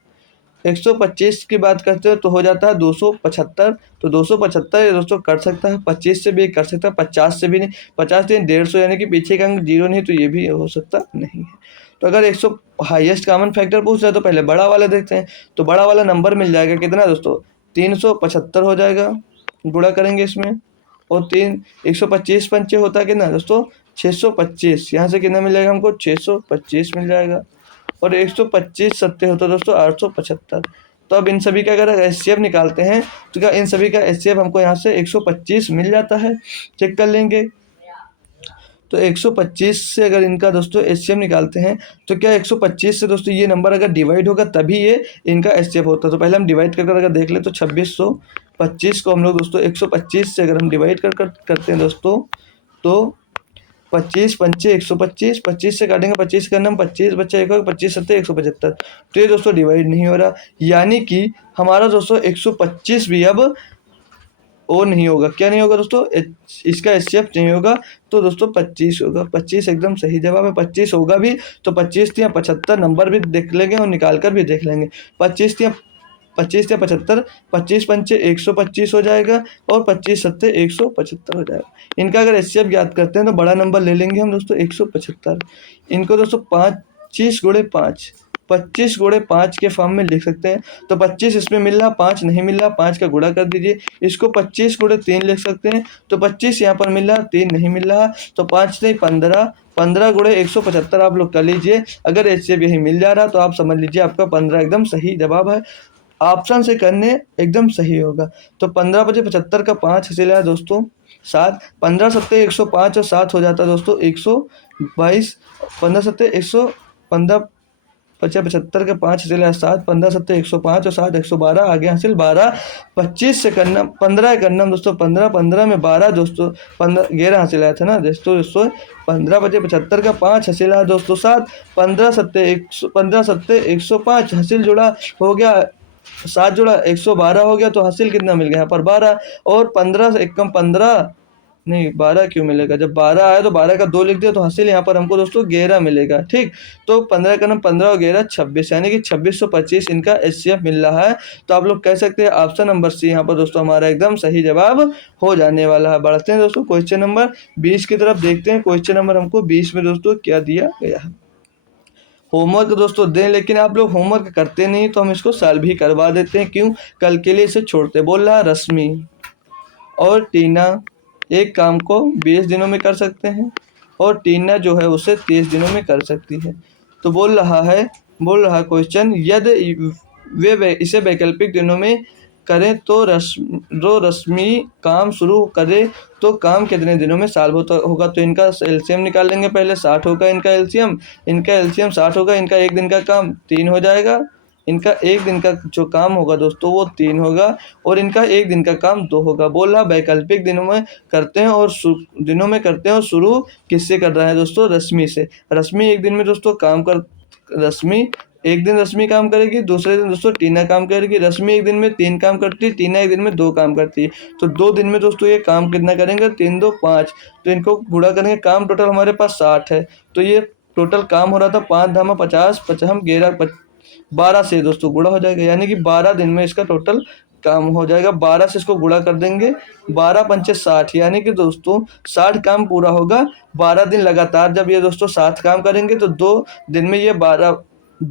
125 की बात करते हो तो हो जाता है 275, तो 275 दोस्तों कर सकता है, 25 से भी कर सकता है, 50 से भी नहीं, 50 से 150, यानी कि पीछे का अंक 0 नहीं, तो ये भी हो सकता नहीं है। तो अगर 100 हाईएस्ट कॉमन फैक्टर पूछ रहे हैं तो पहले बड़ा वाला देखते हैं। तो बड़ा वाला नंबर मिल जाएगा कितना दोस्तों, 375 हो जाएगा, गुणा करेंगे इसमें, और 125 पंचे होता है कितना दोस्तों 625, यहाँ से कितना मिल जाएगा हमको 625 मिल जाएगा, और 125 सत्ते होता है दोस्तों 875। तो अब इन सभी का अगर एचसीएफ निकालते हैं तो क्या इन सभी का एचसीएफ हमको यहाँ से 125 मिल जाता है, चेक कर लेंगे। तो 125 से अगर इनका दोस्तों एचसीएफ निकालते हैं तो क्या 125 से दोस्तों ये नंबर अगर डिवाइड होगा तभी ये इनका एचसीएफ होता है। तो पहले हम डिवाइड कर अगर देख ले तो 2625 को हम लोग दोस्तों 125 से अगर हम डिवाइड करते हैं दोस्तों, तो 25 पंचे 125, 25 से काटेंगे 25 का नंबर 25 बच्चा 1 होगा, 25 सत्ते 175। तो ये दोस्तों डिवाइड नहीं हो रहा, यानी कि हमारा दोस्तों 125 भी अब वो नहीं होगा। क्या नहीं होगा दोस्तों, इसका एचसीएफ नहीं होगा, तो दोस्तों 25 होगा। 25 एकदम सही जवाब है। 25 होगा भी तो 25 या 75 नंबर भी देख लेंगे और निकाल कर भी देख लेंगे। 25 या 75, 25 पंचे 125 हो जाएगा और 25 सत्ते 175 हो जाएगा। इनका अगर एचसीएफ ज्ञात करते हैं तो बड़ा नंबर ले लेंगे हम दोस्तों 175। इनको दोस्तों 25 × 5, 25 × 5 के फॉर्म में लिख सकते हैं। तो 25 इसमें मिल रहा, 5 नहीं मिल रहा, 5 का गुणा कर दीजिए। इसको 25 × 3 लिख सकते हैं, तो 25 यहाँ पर मिल रहा, 3 नहीं मिल रहा, तो 5 नहीं 15, 15 × 175 आप लोग कर लीजिए। अगर एचसीएफ यही मिल जा रहा तो आप समझ लीजिए आपका 15 एकदम सही जवाब है। ऑप्शन से करने एकदम सही होगा। तो 15 × 75 का 5 हासिल है दोस्तों 7, 15 सत्ते 105 और 7 हो जाता है दोस्तों 122, 15 सत्ते 115 75 का 5 हासिल है 7, 15 सत्ते 105 और 7 112, आगे हासिल 12, 25 से करना 15 करना दोस्तों 15 में 12 दोस्तों 11 हासिल आया था ना दोस्तों 15 × 75 का 5 हासिल है दोस्तों 7, 15 सत्ते 105 हासिल जुड़ा हो गया, 7 जुड़ा 112 हो गया, तो हासिल कितना मिल गया यहाँ पर 12, और 15 से 1 कम 15 नहीं 12 क्यों मिलेगा, जब 12 आया तो 12 का 2 लिख दिया तो हासिल यहाँ पर हमको दोस्तों 11 मिलेगा। ठीक, तो 15 का नाम 15 और 11 26, यानी कि 2625 इनका एचसीएफ मिल रहा है। तो आप लोग कह सकते हैं ऑप्शन नंबर सी यहाँ पर दोस्तों हमारा एकदम सही जवाब हो जाने वाला है। बढ़ते हैं दोस्तों क्वेश्चन नंबर 20 की तरफ, देखते हैं क्वेश्चन नंबर हमको 20 में दोस्तों क्या दिया गया है। होमवर्क दोस्तों दें, लेकिन आप लोग होमवर्क करते नहीं तो हम इसको सॉल्व ही करवा देते हैं। क्यों, कल के लिए इसे छोड़ते। बोल रहा रश्मि और टीना एक काम को 20 दिनों में कर सकते हैं और टीना जो है उसे 30 दिनों में कर सकती है। तो बोल रहा क्वेश्चन, यदि इसे वैकल्पिक दिनों में करें तो रश्मि काम शुरू करे तो काम कितने दिनों में सॉल्व होगा। तो इनका एलसीएम निकाल लेंगे पहले। 60 होगा इनका एलसीएम 60 होगा, इनका एक दिन का काम 3 हो जाएगा, इनका एक दिन का जो काम होगा दोस्तों वो 3 होगा और इनका एक दिन का काम 2 होगा। बोल रहा वैकल्पिक दिनों में करते हैं और शुरू किससे कर रहा है दोस्तों, रश्मि से। रश्मि एक दिन में दोस्तों रश्मि एक दिन रश्मि काम करेगी, दूसरे दिन दोस्तों टीना काम करेगी। रश्मि एक दिन में 3 काम करती है, टीना एक दिन में 2 काम करती है। तो 2 दिन में दोस्तों ये काम कितना करेंगे, 3 2 5, तो इनको गुणा करेंगे। काम टोटल हमारे पास 60 है, तो ये टोटल काम हो रहा था 5 धामा 50 50 11 12 से दोस्तों गुणा हो जाएगा, यानी कि 12 दिन में इसका टोटल काम हो जाएगा। 12 से इसको गुणा कर देंगे, 12 पंचे 60, यानी कि दोस्तों 60 काम पूरा होगा 12 दिन लगातार। जब ये दोस्तों 60 काम करेंगे तो 2 दिन में ये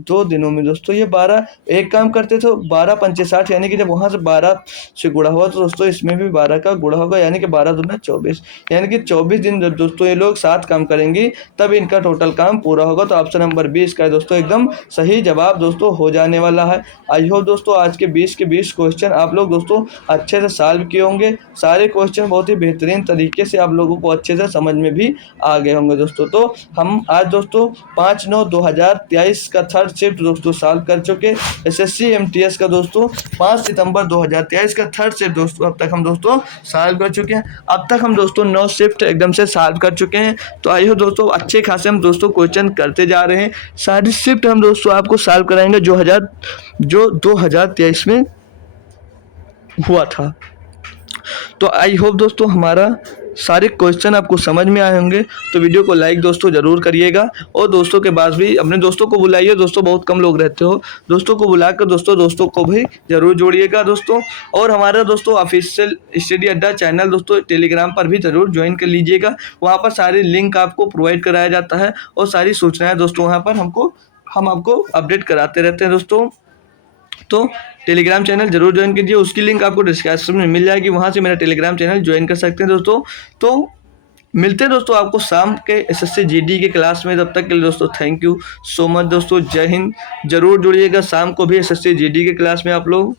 2 दिनों में दोस्तों ये 12 एक काम करते थे। 12 पंचे 60, यानी कि जब वहाँ से 12 से गुणा हुआ तो दोस्तों इसमें भी 12 का गुणा होगा, यानी कि 12 दूना 24, यानी कि 24 दिन जब दोस्तों ये लोग 7 काम करेंगी तब इनका टोटल काम पूरा होगा। तो ऑप्शन नंबर 20 का है दोस्तों एकदम सही जवाब दोस्तों हो जाने वाला है। आई होप दोस्तों आज के 20 के 20 क्वेश्चन आप लोग दोस्तों अच्छे से सॉल्व किए होंगे। सारे क्वेश्चन बहुत ही बेहतरीन तरीके से आप लोगों को अच्छे से समझ में भी आ गए होंगे दोस्तों। तो हम आज दोस्तों 5/9/2023 का थर्ड शिफ्ट दोस्तों सॉल्व कर चुके। एसएससी एमटीएस का दोस्तों 5 सितंबर 2023 का थर्ड शिफ्ट दोस्तों अब तक हम दोस्तों सॉल्व कर चुके हैं। अब तक हम दोस्तों 9 शिफ्ट एकदम से सॉल्व कर चुके हैं। तो आई हो दोस्तों अच्छे खासे हम दोस्तों क्वेश्चन करते जा रहे हैं। सारी शिफ्ट हम दोस्तों आपको सॉल्व कराएंगे जो 2023 में हुआ था। तो आई होप दोस्तों हमारा सारे क्वेश्चन आपको समझ में आए होंगे। तो वीडियो को लाइक दोस्तों ज़रूर करिएगा और दोस्तों के पास भी अपने दोस्तों को बुलाइए। दोस्तों बहुत कम लोग रहते हो, दोस्तों को बुलाकर दोस्तों को भी ज़रूर जोड़िएगा दोस्तों। और हमारा दोस्तों ऑफिशियल स्टडी अड्डा चैनल दोस्तों टेलीग्राम पर भी ज़रूर ज्वाइन कर लीजिएगा। वहाँ पर सारे लिंक आपको प्रोवाइड कराया जाता है और सारी सूचनाएँ दोस्तों वहाँ पर हम आपको अपडेट कराते रहते हैं दोस्तों। तो टेलीग्राम चैनल जरूर ज्वाइन कीजिए, उसकी लिंक आपको डिस्क्रिप्शन में मिल जाएगी, वहाँ से मेरा टेलीग्राम चैनल ज्वाइन कर सकते हैं दोस्तों। तो मिलते हैं दोस्तों आपको शाम के एसएससी जीडी के क्लास में। तब तक के लिए दोस्तों थैंक यू सो मच दोस्तों, जय हिंद। जरूर जुड़िएगा शाम को भी एसएससी जीडी के क्लास में आप लोग।